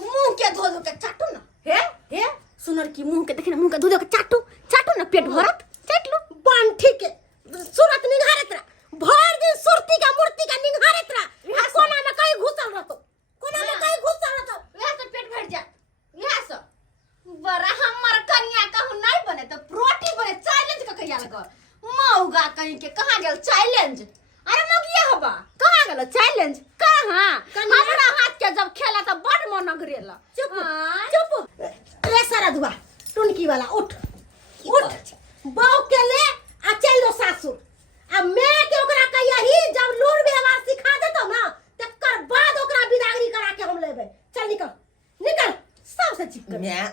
मुंह के धो धो के चाटू ना हे सुनर की मुंह के देखे मुंह के धो धो के चाटू ना पेट भरत चाट लो बांठी के सूरत निघारत रहा भर दिन सुरती का मूर्ति का निघारत रहा आ कोना में कहीं घुसल रहतो कोना में कहीं घुसल रहतो यह से पेट भर जा यह से बड़ा हमर कन्या कहू नहीं बने तो रोटी बने चैलेंज का कहिया लगा कहीं के कहाँ गेल चैलेंज? अरे मगिया हबा कहाँ गेल चैलेंज? कहाँ हमरा हाथ के जब खेला त बड़ मन अगरेला। चुप चुप रे सारा दुआ टुनकी वाला उठ बहू के ले आ चल दो सासुर। अब मैं के ओकरा कहिया ही जब लूर व्यवहार सिखा देतो ना तकर बाद ओकरा बिदागरी करा के हम लेबे। चल निकल निकल सबसे चिपक मैं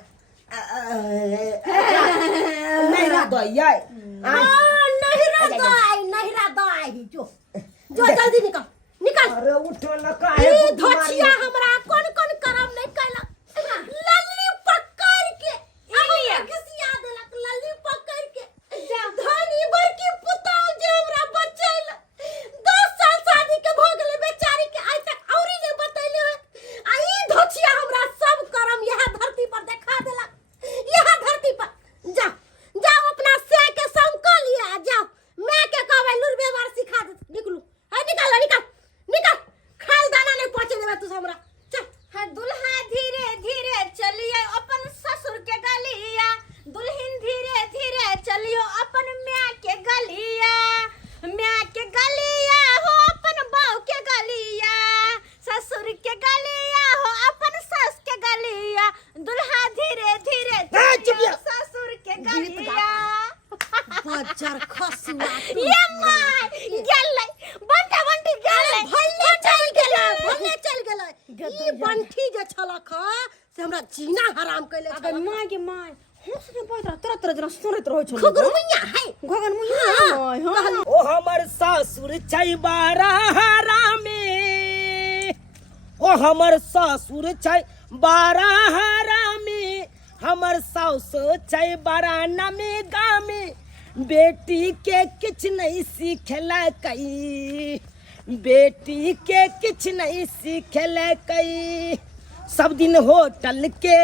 नहिरा दैया नहिरा दई जो जल्दी निकल निकल। अरे उठो न काहे ई धोछिया हमरा कोन कोन करम नहीं कैला लल्ली पकड़ के इलिया घसिया देलक लल्ली पकड़ के धनी बड़की पुताऊ जे हमरा बचैल 10 साल शादी के भ गेले बेचारी के आज तक औरी ने बतैले आ ई धोछिया हमरा सब करम यह धरती पर देखा देलक। यह धरती पर जा जाओ अपना से के संको लिया जाओ मैं के कहबे लुर व्यवहार सिखा दे। निकलू है निकल निकल निकल खाल दाना नहीं पहुंचे देबे तू हमरा। चल है दुल्हा धीरे धीरे चलिए अपन ससुर के गलिया, दुल्हन धीरे धीरे चलियो अपन म्या के गलिया, म्या के गलिया हो अपन बहू के गलिया, ससुर के गलिया हो अपन सास के गलिया, दुल्हा धीरे धीरे चलियो ससुर के गलिया। बजर खसुआ ये माय गेलै बंटा बंटी गेलै भल्ले चल गेलै ई बंठी जे छलक से हमरा जीना हराम कैले छ। अगर माय के माय होश ने बैठ तरह तरह जना सुनत रहै छ खुगुरमुइया है घगन मुइया हां ओ हमर सासुर छै बारहरा में, ओ हमर सासुर छै बारहरा में, हमर साउस छै बराना में गाँव में, बेटी के किछ नहीं सिखला कई, बेटी के किछ नहीं सिखला कई, सब दिन होटल के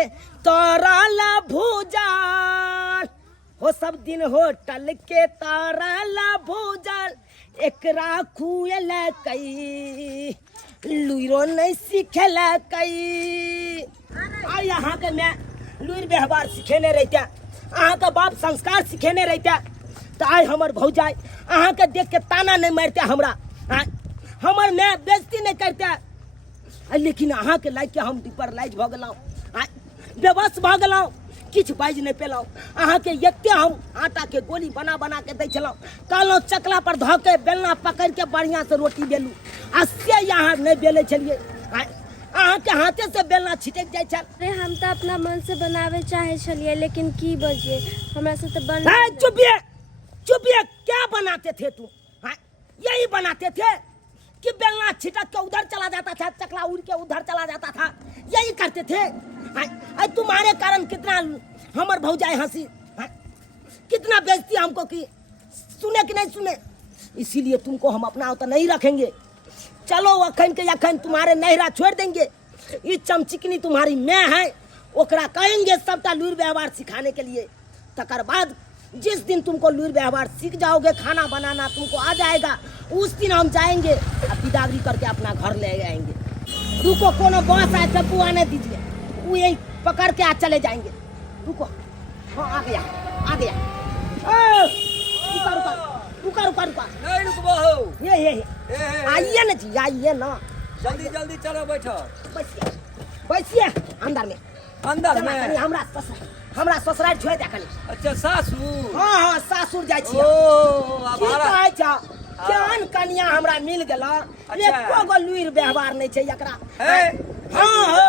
तोराला भूजाल, हो सब दिन होटल के ताराला भूजाल, एकरा खुएला कई, लुइरो नहीं सिखेला कई। आ यहाँ के मैं लुइर व्यवहार सिखेने रहता, अहाँ का बाप संस्कार सिखेने रहता, तो आज हमर भौजाई अहाँ के देख के ताना नहीं मारता हमरा, हमर मैं बेइज्जती नहीं करता, लेकिन अहाँ के लाइक के हम डिपरलाइज भ गेलहुँ, बेबस भ गेलहुँ, किछु बाजि नहीं पेलहुँ। अहाँ के एते हम आटा के गोली बना बना के दै छलहुँ, कहलहुँ चकला पर धऽ के बेलना पकड़ के बढ़िया से रोटी बेलू, आ से यहाँ नहीं बेले छलिए, अहाँ के हाथे से बेलना छिटक जाय छल। अरे हम तो अपना मन से बनावे चाहे छलिए लेकिन की बजिए हमरा से तो बन। चुपिए क्या बनाते थे तुम? यही बनाते थे कि बेलना छिटक के उधर चला जाता था, चकला उड़ के उधर चला जाता था, यही करते थे। तुम्हारे कारण कितना हमर भौजाई हंसी, कितना बेइज्जती हमको की, सुने कि नहीं सुने, इसीलिए तुमको हम अपना होता नहीं रखेंगे। चलो अखन के अखन तुम्हारे नहरा छोड़ देंगे, ये चमचिकनी तुम्हारी मैं है, ओकरा कहेंगे सबका लूर व्यवहार सिखाने के लिए। तकर बाद जिस दिन तुमको लूर व्यवहार सीख जाओगे, खाना बनाना तुमको आ जाएगा, उस दिन हम जाएंगे और बिदागरी करके अपना घर ले आएंगे। रुको कोनो बस आए टप्पू आने दीजिए, वो यही पकड़ के आज चले जाएंगे। रुको, हाँ आ गया आ गया। रुका रुका रुका रुका रुका नहीं रुकबो, ये आइए ना जी, आइए ना, जल्दी जल्दी चलो बैठो। बैठिए बैठिए अंदर में, अंदर में हमरा ससुराल छोड़ दे कनी। अच्छा सासू, हाँ हाँ सासुर जाय छी। ओ की आभारा कहै छ, केहन कन्या हमरा मिल गेल, एको गो लुइर व्यवहार नहीं छै एकरा। है हाँ हो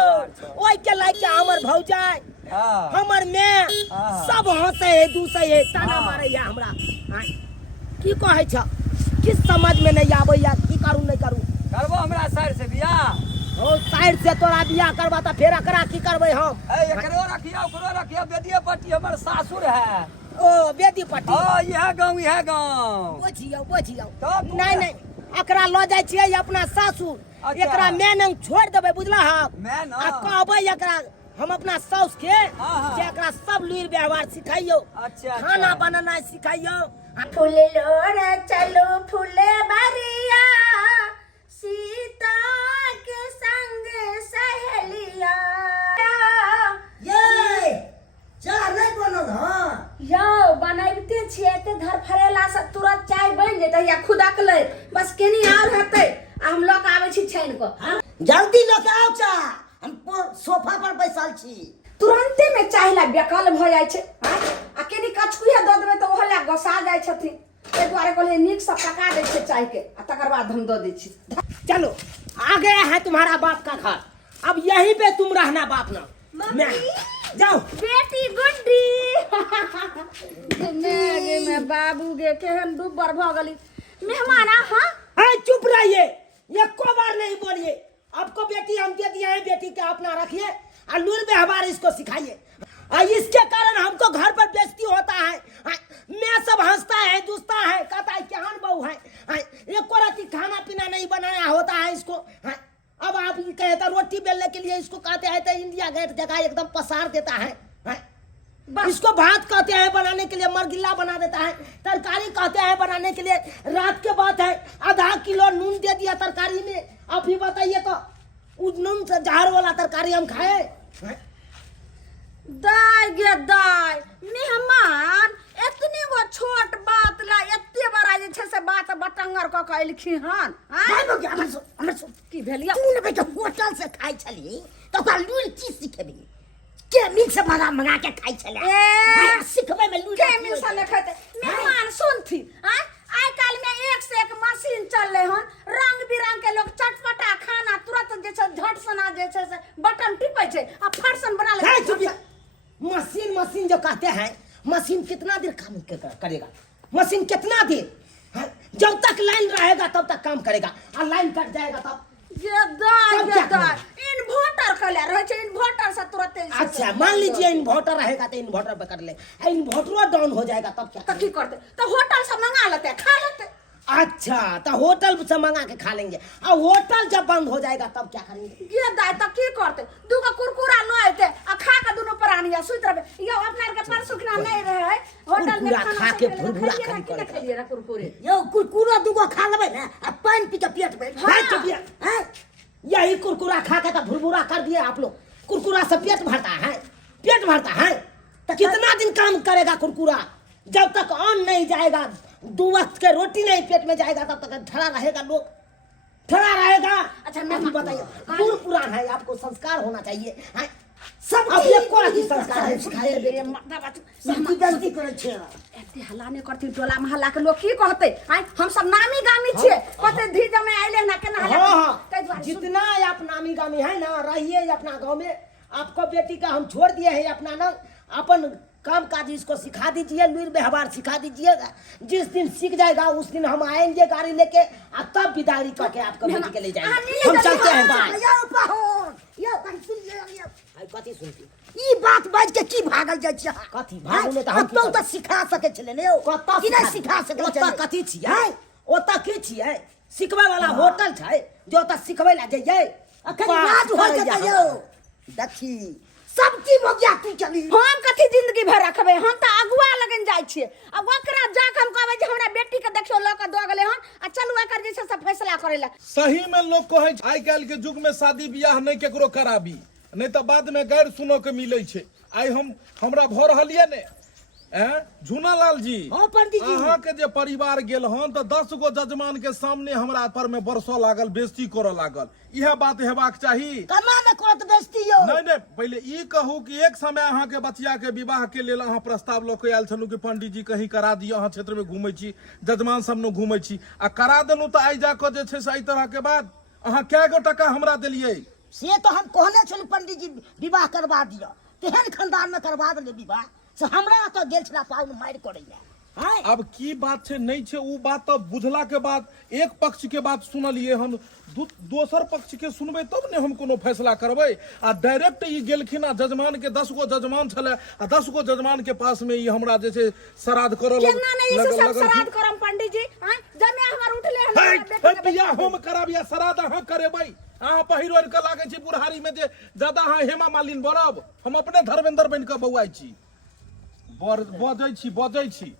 ओइ के लायक के हमर भौजाई, हाँ हमर मैं हाँ। सब हंसे है, दूसै है, ताना हाँ। मारे है हमरा। की कहै छ, किस समझ में नहीं आबै या, की करू नहीं करू। करबो हमरा साइड से बियाह। ओ साइड से तोरा बियाह करबा त फेर एकरा की करबै हम। एकरो रखिया ओकरो रखिया, बेदिए पट्टी हमर सासुर है। ओ बेदी पट्टी, हाँ यह गाँव यह गाँव। बुझियौ तब नहीं नहीं, एकरा लऽ जाइ छियै अपना सासुर, अच्छा। एकरा मैं नंग छोड़ देबै, बुझला हम। मैं न आ कहबै एकरा हम अपना साउस के हाँ। जे एकरा सब लुइर व्यवहार सिखाइयो, अच्छा खाना बनाना सिखाइयो। फूले लोड़ा चलो फूले बरिया, सीता के संग सहेलिया। ये चार नहीं बनल। हाँ यो बनाइते छिए ते धर फरेला से तुरंत चाय बन जेतै या खुदक ले बस केनी आल हतै आ हम लोग आबै छी छाइन को जल्दी लोग आओ चा हम सोफा पर बैसल छी तुरंते में चाय ला बेकल भ जाय छै आ केनी कचकुया द देबै त ओहला गोसा जाय छथिन ए दुआरे कहले नीक से पका दै छै चाय के आ तकर बाद हम द दै छी चलो आ गया है तुम्हारा बाप का घर, अब यहीं पे तुम रहना बाप ना। मैं जाओ बेटी गुड्डी नेगे में बाबू गे केहन डूबर भ गली मेहमान हां है चुप रहिए, ये को बार नहीं बोलिए। आपको बेटी हम दे दिए हैं, बेटी के अपना रखिए और लूर व्यवहार इसको सिखाइए। और इसके कारण हमको घर पर बेइज्जती होता है, मैं सब हंसता है दुस्ता है कहता है केहन बहू है, एक को राती खाना पीना नहीं बनाया होता है इसको। अब आप ये कहते रोटी बेलने के लिए इसको कहते हैं तो इंडिया गेट जगह एकदम पसार देता है। इसको भात कहते हैं बनाने के लिए मरगिल्ला बना देता है, तरकारी कहते हैं बनाने के लिए। रात के बात है आधा किलो नून दे दिया तरकारी में, आप ही बताइए तो उस नून से जहर वाला तरकारी हम खाए? दाय गे दाय मेहमान एतनी गो छोट बात ला एते बड़ा जे छै से बात बटंगर क के एलखी हन हमर की भेलिया तू ने बेटा होटल से खाई छली तो का लूर की सिखेबी के मिल से मंगा के खाई छले ए सिखबे में लूर के मिल से ले खैते मेहमान सुनथी आइ काल में एक से एक मशीन चलले हन, रंग बिरंग के लोग चटपटा खाना तुरंत जे छै झट सना जे छै से बटन टिपै छै आ फटसन बना ले। मशीन मशीन जो कहते हैं, मशीन कितना देर काम करेगा? मशीन कितना देर? जब तक लाइन रहेगा तब तक काम करेगा और लाइन कट जाएगा तब इन्वर्टर कले रहे छै, इन्वर्टर से तुरंत। अच्छा मान लीजिए इन्वर्टर रहेगा तो इन्वर्टर पे कर ले, इन्वर्टर डाउन हो जाएगा तब क्या तो की करते? तो होटल से मंगा लेते खा लेते। अच्छा तो होटल से मंगा के खा लेंगे, और होटल जब बंद हो जाएगा तब क्या करेंगे? ये दाय तो की करते? दुगो कुरकुरा न आते आ खा के दोनों प्राणिया सुत रहे। यो अपना के पर सुखना नहीं रहे होटल में खाना खा के भुरभुरा खाइए रे कुरकुरे। यो कुरकुरा दुगो खा लेबे ना आ पानी पी के पेट भर हैं? यही कुरकुरा खा के तो भुरभुरा कर दिए आप लोग। कुरकुरा से पेट भरता है, पेट भरता है तो कितना दिन काम करेगा कुरकुरा? जब तक अन्न नहीं जाएगा, 2 वक्त के रोटी नहीं पेट में जाएगा तब तक ठड़ा रहेगा, लोग ठड़ा रहेगा। अच्छा मैं भी बताइए, बूढ़ पुरान है, आपको संस्कार होना चाहिए। सब अपने को रखी संस्कार है सिखाए रे मर्दा बात सबकी गलती करे छे। एते हल्ला नहीं करती टोला मोहल्ला के लोग की कहते? हम सब नामी गामी छे कते धीज में आइले ना केना हल्ला। जितना आप नामी गामी है ना रहिए अपना गांव में। आपको बेटी का हम छोड़ दिए है अपना ना, अपन काम काज इसको सिखा दीजिए, लूर व्यवहार सिखा दीजिएगा। जिस दिन सीख जाएगा उस दिन हम आएंगे गाड़ी लेके और तब विदाई करके आपको बेटी के ले जाएंगे। हम चलते हैं बाय। कथी सुनती ई बात बाज के की भागल जाय छै? कथी भागू ने त हम तो सिखा सके छले ने कत कि नहीं सिखा सके ओता कथी छियै? ओता की छियै? सिखबै वाला होटल छै जो ओता सिखबै ला जइयै। अखन राज हो जेतै यौ देखी सब की मोगिया तू चली। हम कथी जिंदगी भर रखबे? हम त अगुआ लगन जाय छियै आ ओकरा जाके हम कहबै जे हमरा बेटी के देखियो ल के द गेलै हन आ चलू एकर जे छै से फैसला करै ला। सही में लोग कहे आई काल के युग में शादी बियाह नहीं केकरो कराबी, नहीं तो बाद में गैर सुनो के मिले छे। आई हमरा भ रहलिए ने झूनालाल जी, हां पंडित जी, अहाँ के जे परिवार गेल हन तो 10 गो जजमान के सामने हमरा पर में बरसो लागल, बेइज्जती करे लागल। यह बात हेबाक चाही। कना न करत बेइज्जती यो। नहीं पहले ई कहू कि एक समय अहाँ के बचिया के विवाह के लेल अहाँ प्रस्ताव ल के आयल छलू कि पंडित जी कहीं करा दियो, अहाँ क्षेत्र में घूमै छी, जजमान सब न घूमै छी आ करा देलू तो आई जाके जे छै से एहि तरह के बाद अहाँ कै गो टका हमरा देलियै? से तो हम कहने छलू पंडित जी विवाह करवा दियो, तेहन खानदान में करवा देले विवाह से हमरा तो गेल छला पाउन मार करैया। अब की बात छे नहीं छे उ बात तो बुझला के बाद एक पक्ष के बात सुनलिए, हम दोसर पक्ष के सुनबे तब ने हम कोनो फैसला करबै। आ डायरेक्ट ई गेलखिन आ जजमान के 10 गो जजमान छले आ 10 गो जजमान के पास में ई हमरा जे छै श्राद्ध करल केना नहीं से सब श्राद्ध करम पंडित जी? जमे हमर उठले हम बियाह हम कराबिया श्राद्ध अहाँ करेबै। अहाँ पहिरोर के लागे छी बुढ़ारी में जे ज्यादा अहाँ हेमा मालिनी बनब, हम अपने धर्मेंद्र बन के बौआइ छी, बजै छी।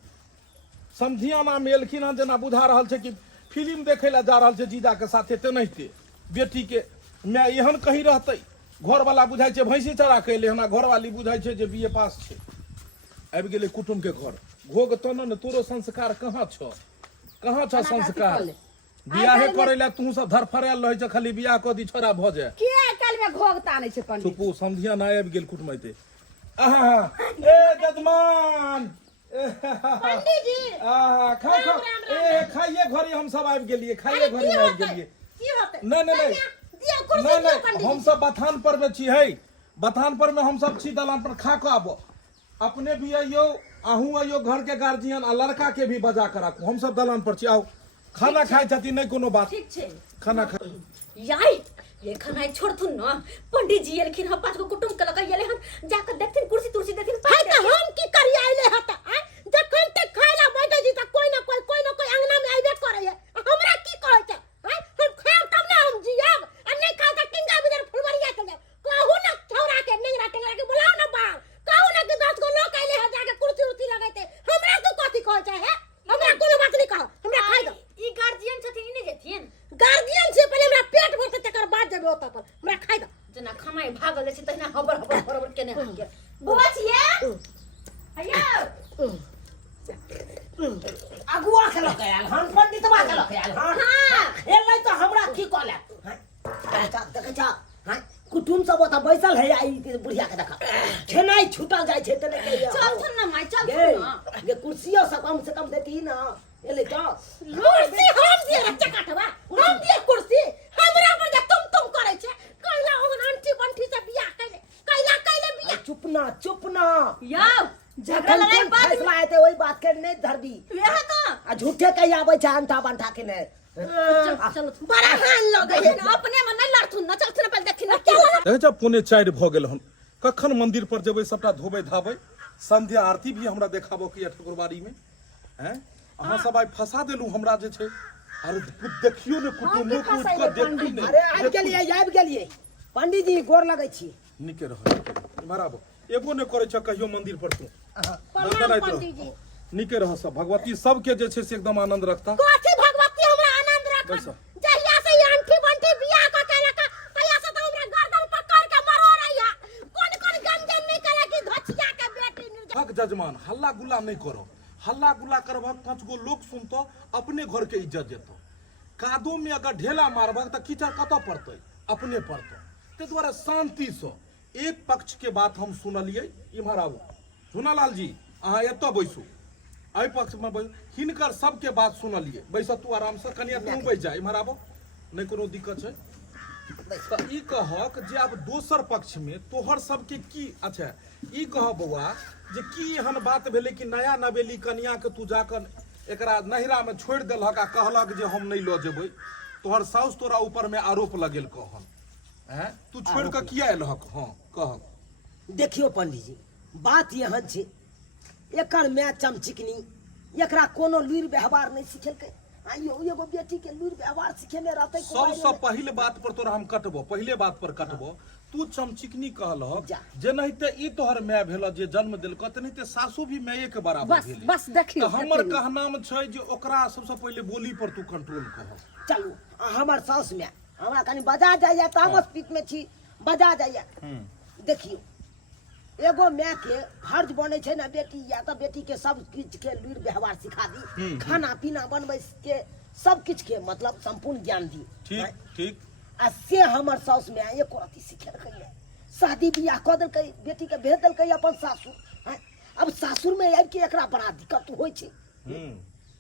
समधिया नाम एलखिन हन जेना बुझा रहल छै कि फिल्म देखे ला जा रहल छै जीजा के साथे, तेनाहिते बेटी के मैं एहन कही रहतै। घर वाला बुझाइ छै भैंसी चरा के एले हन, घरवाली बुझाइ छै जे बीए पास छै। आबि गेलै कुटुम के घर, घोग तो न तोरो संस्कार कहाँ छ संस्कार कथी बियाहे करे ला तू सब धरफड़ायल रहे छ खाली बियाह क दी छोरा भ जाए के आइ काल्हि में घोग तानै छै पंडित चुपू समझिया ना आबि गेल कुटमैते आहा ए जजमान पंडित जी आहा खा ए खाइए घरी हम सब आबि गेलिए खाइए घरी में आबि गेलिए की होतै नहीं दियो कुर्सी नहीं दियो पंडित हम सब बथान पर में छी है बथान पर में हम सब छी दलान पर खा के आबो अपने भी आइयो आहू आइयो घर के गार्जियन आ लड़का के भी बजा कर राखू हम सब दलान पर छी आओ खाना खाए छथि नहीं कोनो बात ठीक छै खाना खा याई ये खाना छोड़थुन न पंडित जी एलखिन हम 5 गो कुटुंब के लगा एले हम जाकर देखथिन कुर्सी तुर्सी देखथिन भाई त हम की करी आइले हत जखन तक खाइला बैठे छी त कोई ना कोई अंगना में आइबे करे है हमरा की कहै छै हम खाब तब ना हम जियब आ नहीं खाब त टिंगा बिदर फुलवरिया के जाब कहू ना छौरा के नेंगरा टेंगरा के बुलाओ ना बाहर कहू ना कि 10 गो लोग आइले है जाके कुर्सी उर्सी लगाइते हमरा तो कथी कहै छै है हमरा कोनो बात नहीं कह हमरा खाइ दो ई गार्जियन छथिन ई नहीं जेथिन गार्जियन से पहले हमरा पेट भरते तकर बाद जेबे ओत पर हमरा खाइ दो जना खमाई भागल छै तहिना हबर केने हम के बुआ छिए अयो अगुआ के लक आयल हम पंडितवा के लक आयल हां एलै त हमरा की कहले देख जा हां कुटुम सब ओत बैसल है आई बुढ़िया के देख खेनाई छूटल जाय छै त नहीं कहियो चल थुन ना माय चल थुन ना ये कुर्सियों सब कम से कम देती ना एले जा कुर्सी हम दिए रच्चा काटवा हम दिए कुर्सी हमरा पर जे तुम करे छै कहला ओन आंटी बंटी से बियाह कैले बियाह चुप ना यो झगड़ा लड़ाई बात फैसला आते वही बात के नहीं धरबी यह तो आ झूठे कही आबै छै अंटा बंटा के ने चल बड़ा हान लगे है अपने में नहीं लड़थुन ना चल थुन पहले देखिन ना देख जा 3:45 भ गेल हन कखन मंदिर पर जेबै सबटा धोबै धाबै संध्या आरती भी हमरा देखाबो कि ठकुरबाड़ी में हैं अहाँ सब आइ फंसा देलू हमरा जे छै अरे देखियो ने कुटुम मुख उठ के देखी ने अरे आबि गेलिए पंडित जी गोर लगै छी निके रह बराबर एगो ने करे छ कहियो मंदिर पर तू पंडित जी निके रह सब भगवती सबके जे छै से एकदम आनंद रखता कथी भगवती हमरा आनंद रख कैसा जहिया से ये आंटी बंटी बियाह क के रखा तहिया से तो हमरा गर्दन पकड़ के मरो रहिया कोन गंजन नहीं करे कि धचिया के बेटी हक जजमान हल्ला गुल्ला नहीं करो हल्ला गुल्ला करबक 5 गो लोग सुनतो अपने घर के इज्जत जेतो कादो में अगर ढेला मारबक त कीचड़ कत पड़तै अपने पड़तो ते द्वारा शांति से एक पक्ष के बात हम सुनलिए इम्हर आबू झुनालाल जी अहाँ एतऽ बैसू एहि पक्ष में बैसू हिनकर सबके बात सुनलिए बैस तू आराम से कनिया तू बैस जा इम्हर आबो नहीं कोनो दिक्कत छै त ई कहक जे आब दोसर पक्ष में तोहर सबके की अच्छा ई कह बौआ जे की एहन बात भेलै कि नया नवेली कन्या के तू जाकर एकरा नहिरा में छोड़ देलहक आ कहलक जे हम नहीं ल जेबै तोहर साउस तोरा ऊपर में आरोप लगेल कहन हैं तू छोड़ के किया एलहक हां कहक देखियो पंडित जी बात यहाँ छै एकर मैं चमचिकनी एकरा कोनो लुर व्यवहार नहीं सिखेलकै आइयो एगो बेटी के लुर व्यवहार सिखेने रहतै सबसे पहले बात पर तोरा हम कटबो पहले बात पर कटबो तू चमचिकनी कहलहक जे नहीं ते ई तोहर माय भेल जे जन्म देलक त नहीं ते सासू भी माये के बराबर भेल बस देखियो हमर कहनाम छै जे ओकरा सबसे पहले बोली पर तू कंट्रोल कह चलू हमर सास में हमरा कनी बजा जाइया तामस पीठ में छी बजा जाइया देखियो एगो माय के फर्ज बने छै ना बेटी या तो बेटी के सब किछ के लुर व्यवहार सिखा दी खाना पीना बनबै के सब किछ के मतलब संपूर्ण ज्ञान दी ठीक ठीक आ से हमर सास में एक रति सिखेलकै शादी बियाह क देलकै बेटी के भेज देलकै अपन सासुर अब सासुर में आबि के एकरा बड़ा दिक्कत होइ छै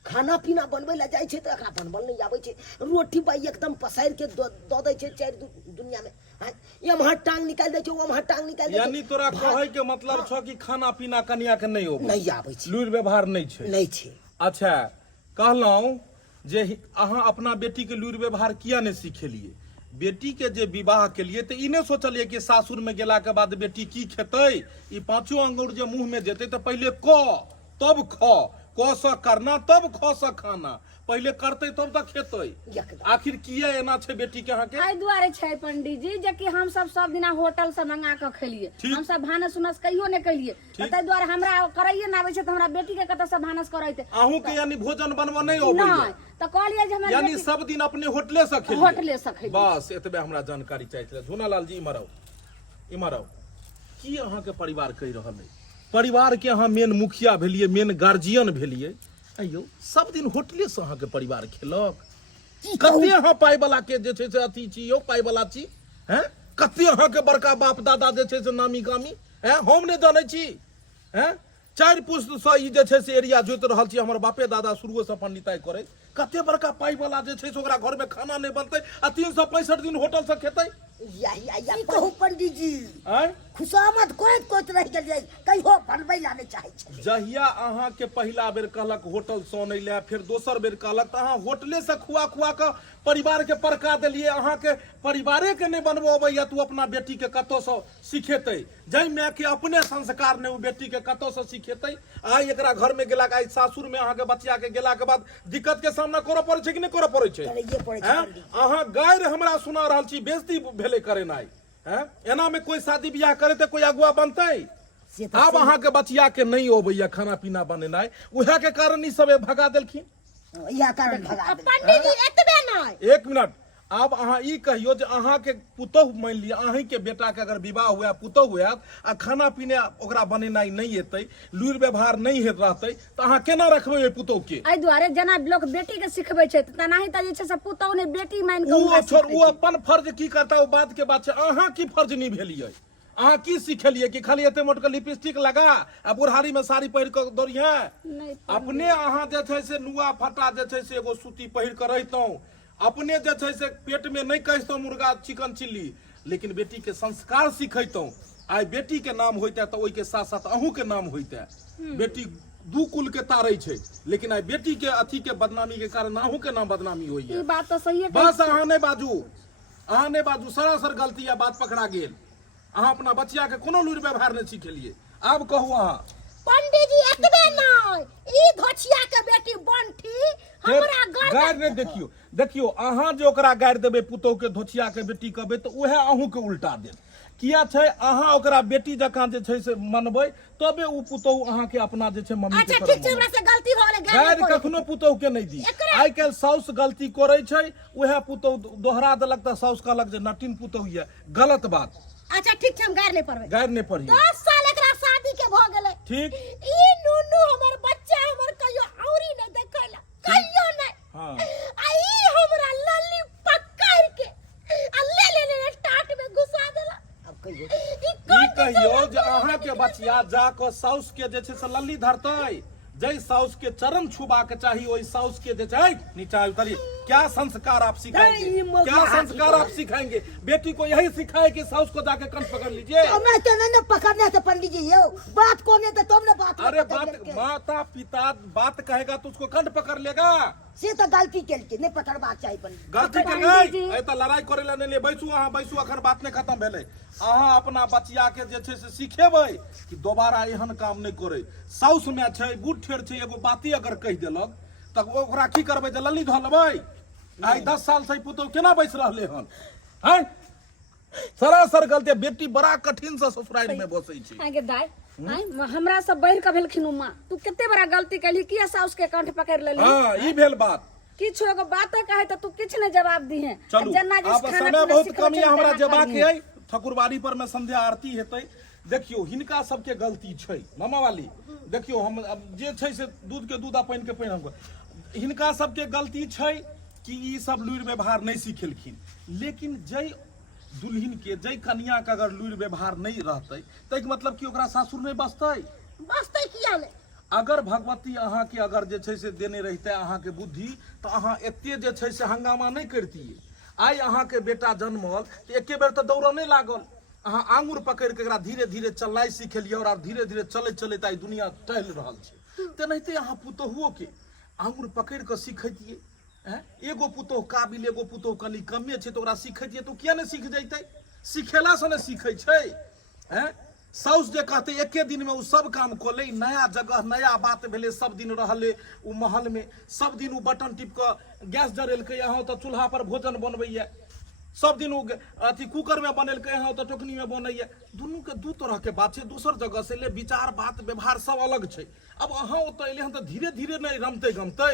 खाना पीना बनबै ला जाइ छै त एकरा बनबल नहीं आबै छै रोटी बाई एकदम पसार के द दै छै चार दुनिया में एमहर टांग निकाल दै छै ओमहर टांग निकाल दै छै यानी तोरा कहै के मतलब छ कि खाना पीना कन्या के नहीं होबै नहीं आबै छै लुर व्यवहार नहीं छै अच्छा कहलौं जे अहाँ अपना बेटी के लुर व्यवहार किया नहीं सिखेलिए बेटी के जे विवाह के लिए तो ई नहीं सोचलिए कि सासुर में गेला के बाद बेटी की खेतै ई 5 अंगूर जे मुंह में जेतै तो पहले क तब ख क स करना तब ख स खाना पहले करते तब तक खेतै आखिर किया एना छै बेटी के अहाँ के एहि दुआरे छै पंडित जी जे कि हम सब दिना होटल से मंगा के खेलिए हम सब भानस उनस कहियो नहीं कलिए ताहि दुआरे हमरा करैए ना आबै छै त हमरा बेटी के कत से भानस करैते अहूँ के यानी भोजन बनबो नहीं होबै नहीं त कहलिए जे हमरा यानी सब दिन अपने होटले से खेलिए होटले से खेलिए बस एतबे हमरा जानकारी चाहिए झुनालाल जी इमराव की अहाँ के परिवार कहि रहल है परिवार के अहाँ मेन मुखिया भेलिए, मेन गार्जियन भेलिए। अयौ सब दिन होटले से अहाँके परिवार खेलक। कते अहाँ पाई वाला के जे छै से अथी छी यौ, पाई वाला छी हैं? कते अहाँके बड़का बाप दादा जे छै से नामी गामी हैं? हम नहीं जानै छी हैं? 4 पुस्त से ई जे छै से एरिया जोत रहल छी, हमर बापे दादा शुरुए से पंडिताई करे। कते बड़का पाई वाला जे छै से ओकरा घर में खाना नहीं बनते आ 365 दिन होटल से खेतै। या कहू पंडित जी, आय खुशामद कोत रह गेलिए, कहियो बनबै ला नहीं चाहे छै। जहिया अहाँ के पहिला बेर कहलक होटल से आनै ले, फिर दोसर बेर कहलक तो अहाँ होटले से खुआ खुआ के परिवार के परका देलिए। अहाँ के परिवारे के नहीं बनबो अबैया तू अपना बेटी के कतौ से सिखेतै? जै माय के अपने संस्कार ने उ बेटी के कतौ से सिखेतै? आइ एकरा घर में गेला, आइ सासुर में अहाँ के बच्चा के गेला के बाद दिक्कत के सामना करऽ पड़ै छै कि नहीं करऽ पड़ै छै? करैये पड़ै छै हैं? पंडित। अहाँ गायर हमरा सुना रहल छी, बेइज्जती भेले करे नाइ हैं? एना में कोई शादी बियाह करे ते कोई अगुआ बनतै? से तो आब अहाँ के बचिया के नहीं अबैया खाना पीना बनेनाइ, उहे के कारण ई सब भगा देलखिन। या कारण भगा देलकै। पंडित जी एतबे नहीं। 1 मिनट, आब अहाँ ई कहियो जे अहाँ के पुतोह मान लिया, अहीं के बेटा के अगर विवाह हुआ, पुतोह हुआ आ खाना पीना ओकरा बनेनाइ नहीं एतै, लुरि व्यवहार नहीं हेत रहतै, तो अहाँ केना रखबै ओइ पुतोह के? एहि दुआरे जेना लोग बेटी के सिखबै छै तेनाही त जे छै से पुतौह ने बेटी मान के उ हुनका छोड़, सिखबै उ छै। अपन फर्ज की करता ओ बात के बात छै। अहाँ की फर्ज नहीं भेलियै? अहाँ की सिखेलिए कि खाली एते मोट के लिपस्टिक लगा आ बुढ़ारी में साड़ी पहिर के दौड़िए? नहीं अपने अहाँ जे छै से नुआ फटा जे छै से एगो सूती पहिर के रहितौं, अपने जे छै से पेट में नहीं कहितौं मुर्गा चिकन चिल्ली, लेकिन बेटी के संस्कार सिखैतौं। आइ बेटी के नाम होइते तो ओइ के साथ साथ अहूँ के नाम होइते। बेटी दू कुल के तारै छै, लेकिन आइ बेटी के अथी के बदनामी के कारण अहूँ के नाम बदनामी ई होइए। बात तो सही है। बस अहाँ नहीं बाजू, अहाँ नहीं बाजू, सरासर गलती या बात पकड़ा गेल। अहाँ अपना बच्चिया के कोनो लुरि व्यवहार नहीं सिखेलिए। आब कहू अहाँ। पंडित जी एतबे नहीं, ई धोछिया के बेटी बंठी हमरा घर गायर नहीं देखियो, देखियो अहाँ जे ओकरा गायर देबै पुतोह के धोछिया के बेटी कहबै तो उहे अहूँ के उल्टा देत। किया छै अहाँ ओकरा बेटी जकाँ जे छै से मनबै, तबे उ पुतोह अहाँ के अपना जे छै मम्मी के अच्छा तरह ठीक छै, मनबै। हमरा से गलती भ गेलै। गायर कखनो पुतोह के नहीं दी। आइ काल्हि साउस गलती करे छै, उहे पुतोह दोहरा देलक तो साउस कहलक जे नटिन पुतोह ये, गलत बात। अच्छा ठीक छै, हम गायर नहीं पढ़बै। गायर नहीं पढ़ी 10 साल एकरा शादी के भ गेलै। ठीक। ई नुनू हमर बच्चा हमर कहियो औरी नहीं देखैला, कहियो नहीं। हाँ। आ ई हमरा लल्ली पकड़ के आ ले टाट में घुसा देला। अब कहियो ई कहियो जे अहाँ के बचिया जाके साउस के जे छै से लल्ली धरतै, जय साउस के चरण छुबा के चाहिए ओई साउस के जे छै नीचा उतरिए। क्या संस्कार आप सिखाएंगे? क्या संस्कार आप सिखाएंगे? बेटी को यही सिखाए कि साउस को जाके कंठ पकड़ लीजिए। हमरा के नहीं पकड़ने से पंडित जी यो बात कोने तो तुमने बात अरे पकड़ बात, के। माता पिता बात कहेगा तो उसको कंठ पकड़ लेगा। से तो गलती केलके नहीं पकड़बाक चाही पंडित। गलती कर गई ए त लड़ाई करे ला नहीं ले। बैसू अहाँ, बैसू, अखन बात नहीं खत्म भेलै। अहाँ अपना बचिया के जे छै से सिखेबै कि दोबारा एहन काम नहीं करे। साउस में छै बूढ़ ठेर छै, एगो बाती अगर कह देलक त ओकरा की करबै? जे लल्ली धऽ लेबै? आइ 10 साल से पुतोह केना बैस रहले हन? हैं? सरासर गलती। बेटी बड़ा कठिन से ससुराल में बसै छै। आगे दाई आई हमरा सब बढ़ के भेलखिन माँ, तू कते बड़ा गलती कैली, किया साउस के कंठ पकड़ लेली? हाँ ई भेल बात। किछु एगो बात कहे त तू किछ ने जवाब दी है। चलू आब समय बहुत कम है, हमरा जेबाक है। ठकुरबाड़ी पर में संध्या आरती हेतै। देखियो हिनका सबके गलती छै मामा वाली। देखियो हम अब जे छै से दूध के दूध आ पानि के पानि हमको, हिनका सबके गलती छै कि ई सब लुरि व्यवहार नहीं सिखेलखिन। लेकिन जय दुल्हिन के, जय कन्या के अगर लुरि व्यवहार नहीं रहतै तै के मतलब कि ओकरा सासुर में बसतै? बसतै किया ले? अगर भगवती अहाँ के अगर जे छै से देने रहिते अहाँ के बुद्धि, तो अहाँ एते जे छै से हंगामा नहीं करतियै। आइ अहाँ के बेटा जन्मल तो एके बेर तो दौड़ नहीं लागल। अहाँ आंगुर पकड़ के एकरा धीरे धीरे चलनाइ सिखेलियै और धीरे धीरे चलैत चलैत आइ दुनिया टहल रहल छै। तेनाहिते अहाँ पुतोहुओ के आंगुर पकड़ के सिखैतियै। एगो पुतोह काबिल, एगो पुतोह कनी कमे छै तो ओकरा सिखैतियै तो किया नहीं सीख जैतै? सिखेला से ने सीखै छै। साउस जे कहते एके दिन में उ सब काम खोले, नया जगह नया बात भेले, सब दिन रहले उ महल में, सब दिन उ बटन टिप के गैस जरेलकै, यहाँ तो चूल्हा पर भोजन बनबैया, सब दिन उ अथी कुकर में बनेलकै, यहाँ तो टोकनी में बनैया। दुनू के दू तरह के बात छै, दूसर जगह से ले विचार बात व्यवहार सब अलग छै। अब अहाँ ओत एले हन तो धीरे धीरे नहीं रमते गमते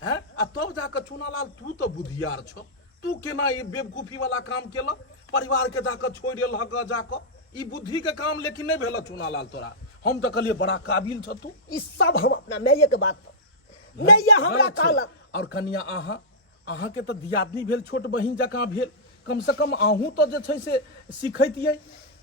हैं। आ तब जाकर चुनालाल तू तो बुद्धियार छो, तू केना ये बेवकूफी वाला काम केलक? परिवार के जाकर छोड़ देलक जाकर, ई बुद्धि के काम लेकिन नहीं भेल चुनालाल तोरा। हम तो कहलिए बड़ा काबिल छ तू। ई सब हम अपना मैये के बात पर मैये हमरा गलत छै। कहलक। और कनिया अहाँ के तो दियादनी भेल, छोट बहिन जकाँ भेल, कम से कम अहूँ तो जे छै से सिखैतियै।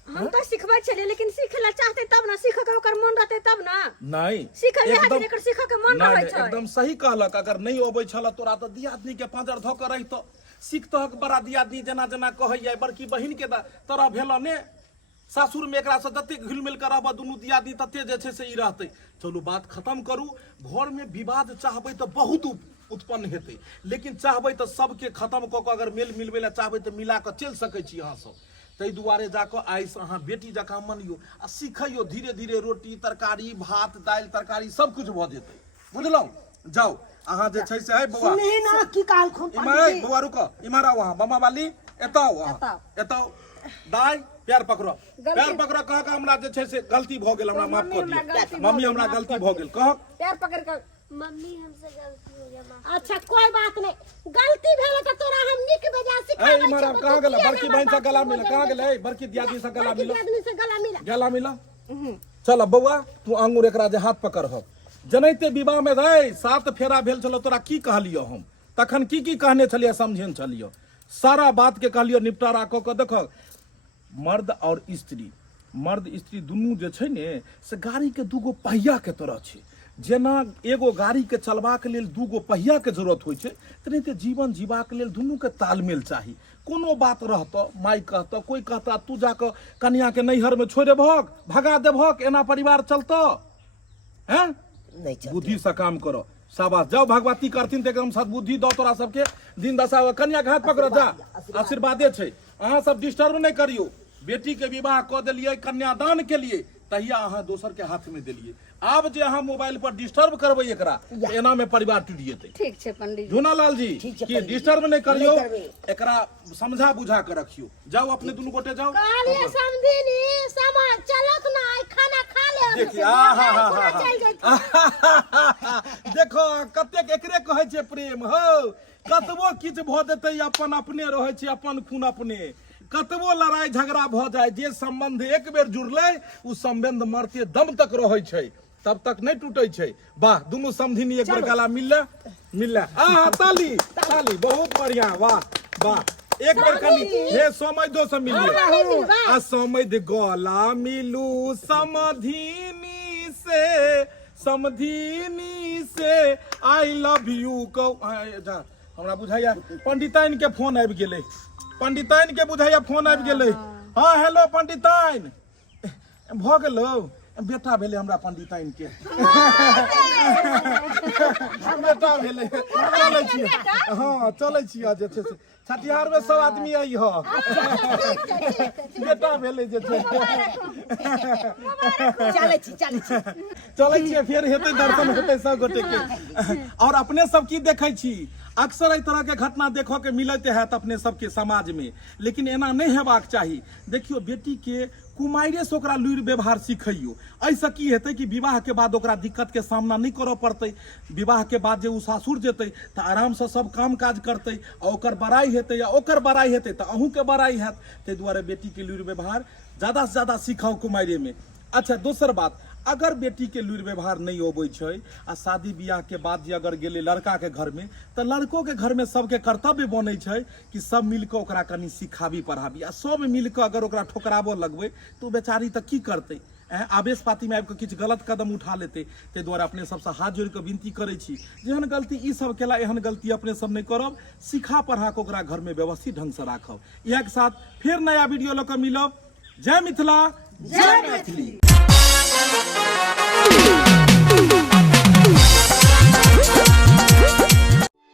हम तो सिखबै छलिए, लेकिन सीखे ला चाहते तब ना, सीखे के ओकर मन रहते तब ना। नहीं सीखे ले एकर सीखे के मन रहै छै। एकदम सही कहलक। अगर नहीं अबै छल तोरा तो दियादनी के पाँजर धऽ के रहितो, सीखतहक बड़ा दियादनी जेना जेना कहैया। बड़की बहिन के तरह भेल ने, सासुर में एकरा से जते घुल मिल कर रहबा दुनू दियादनी तते जे छै से ई रहतै। चलू बात खत्म करू। घर में विवाद चाहबै तो बहुत उत्पन्न हेतै, लेकिन चाहबै तो सबके खत्म कऽ के अगर मेल मिलबै ला चाहबै तो मिला के चलि सकै छी अहाँ सब। ताहि दुआरे जाकऽ आइ से अहाँ बेटी जकाँ मनियो आ सिखैयो। धीरे धीरे रोटी तरकारी भात दालि तरकारी सब कुछ भऽ जेतै, बुझलहुँ। जाओ अहाँ जे छै से है बौआ, सुनही ना की काल खून इमहर बौआ रुको, इमहर आओ अहाँ बम्मा वाली, एताओ अहाँ एताओ। दाई पैर पकड़ो, पैर पकड़ो। कह के हमरा जे छै से गलती भऽ गेल, हमरा माफ कऽ दियौ मम्मी, हमरा गलती भऽ गेल। कह पैर पकड़ के मम्मी हमसे गलती हो गया, माफ। अच्छा कोई बात नहीं, गलती भेल त तोरा हम निक बेजा सिखाबै छी। इमहर कहाँ गेल? बड़की बहन से गला मिला, कहाँ गेल? बड़की दियादनी से गला मिला, आदमी से गला मिला। गला मिला। चल बौआ तू अंगूर एकरा जे हाथ पकड़ हो। जनैते विवाह में रहे 7 फेरा भेल छलो, तोरा की कहलियो हम तखन की कहने छलियै, समझेन छलियो। सारा बात के कहलियो निपटारा कऽ के। देखो मर्द और स्त्री दुनू जे छै ने से गाड़ी के दूगो पहिया के तरह छै। जेना एगो गाड़ी के चलबाक लेल दूगो पहिया के जरूरत होइ छै, तेनाहिते जीवन जीबाक लेल दुनू के तालमेल चाही। कोनो बात रहतो, माई कहतो, कोई कहता तू जाके कन्या के नैहर में छोड़े भगा देभक, एना परिवार चलतो हैं? नहीं चल। बुद्धि से काम करो। शाबाश, जाओ भगवती करथिन तो एकदम सद्बुद्धि दो तोरा सबके। दिन दशा कन्या के हाथ पकड़ो, जा आशीर्वादे छै। अहाँ सब डिस्टर्ब नहीं करियो। बेटी के विवाह कऽ देलियै, कन्यादान के लिए, तहिया अहाँ दोसर के हाथ में देलियै। आब जे अहाँ मोबाइल पर डिस्टर्ब करबै एकरा, एना में परिवार टूट जेतै। ठीक छै पंडित जी। झूनालाल जी की डिस्टर्ब नहीं करियो, एकरा समझा बुझा के रखियो। जाओ अपने दुनू गोटे जाओ। कहलिए समझिनी समाज चलत ना, आई खाना खा ले। देखिए देखो कतेक एकरे कहै छै प्रेम हो। कतबो किछ भऽ जेतै अपन अपने रहै छै, अपन खून अपने। कतबो लड़ाई झगड़ा भऽ जाए, जे संबंध एक बेर जुड़लै उ संबंध मरते दम तक रहै छै, तब तक नहीं टूटे छै। वाह, दुनू समधिनी एक बेर गला मिलले। ताली ताली, बहुत बढ़िया, वाह वाह। एक बेर कनी हे समझो से मिलिए आ समझ गला मिलू समधिनी से आई लव यू कह। हमरा बुझाइया पंडिताइन के फोन आबि गेलै, पंडिताइन के बुझाइया फोन आबि गेलै। हाँ हेलो पंडिताइन, भऽ गेलो? बेटा भेले हमरा पंडिताइन के बेटा भेले। चलै छियै, हाँ चलै छियै। जे छै से छठिहार में सब आदमी आई हो, बेटा भेले जे छै। चलै छियै, फेर हेतै दर्शन हेतै सब गोटे के। और अपने सब की देखै छी, अक्सर एहि तरह के घटना देखो के मिलते हैत अपने सबके समाज में, लेकिन एना नहीं हेबाक चाही। देखियो बेटी के कुमारिये से ओकरा लुरि व्यवहार सिखैयो। ऐसे की हेतै कि विवाह के बाद ओकरा दिक्कत के सामना नहीं करऽ पड़तै। विवाह के बाद जे उ सासुर जेतै तऽ आराम से सब काम काज करतै, और ओकर बड़ाई हेतै या ओकर बड़ाई हेतै तऽ अहूँ के बड़ाई हैत। ताहि दुआरे बेटी के लुरि व्यवहार ज्यादा से ज्यादा सिखाओ कुमारिये में। अच्छा दोसर बात, अगर बेटी के लुरि व्यवहार नहीं अबै छै आ शादी बियाह के बाद जे अगर गेलै लड़का के घर में, तो लड़को के घर में सबके कर्तव्य बनै छै कि सब मिलकर ओकरा कनी सिखाबी पढ़ाबी। आ सब मिलकर अगर ओकरा ठोकराबो लगबै तो बेचारी तऽ की करतै, आवेश पाती में आबि कऽ किछु गलत कदम उठा लेतै। ताहि दुआरे अपने सबसे हाथ जोड़ कऽ विनती करै छी, जेहन गलती ई सब केला एहन गलती अपने सब नहीं करब। सिखा पढ़ा कऽ ओकरा घर में व्यवस्थित ढंग से राखब। इएह के साथ फेर नया वीडियो लऽ कऽ मिलब। जय मिथिला, जय मैथिली।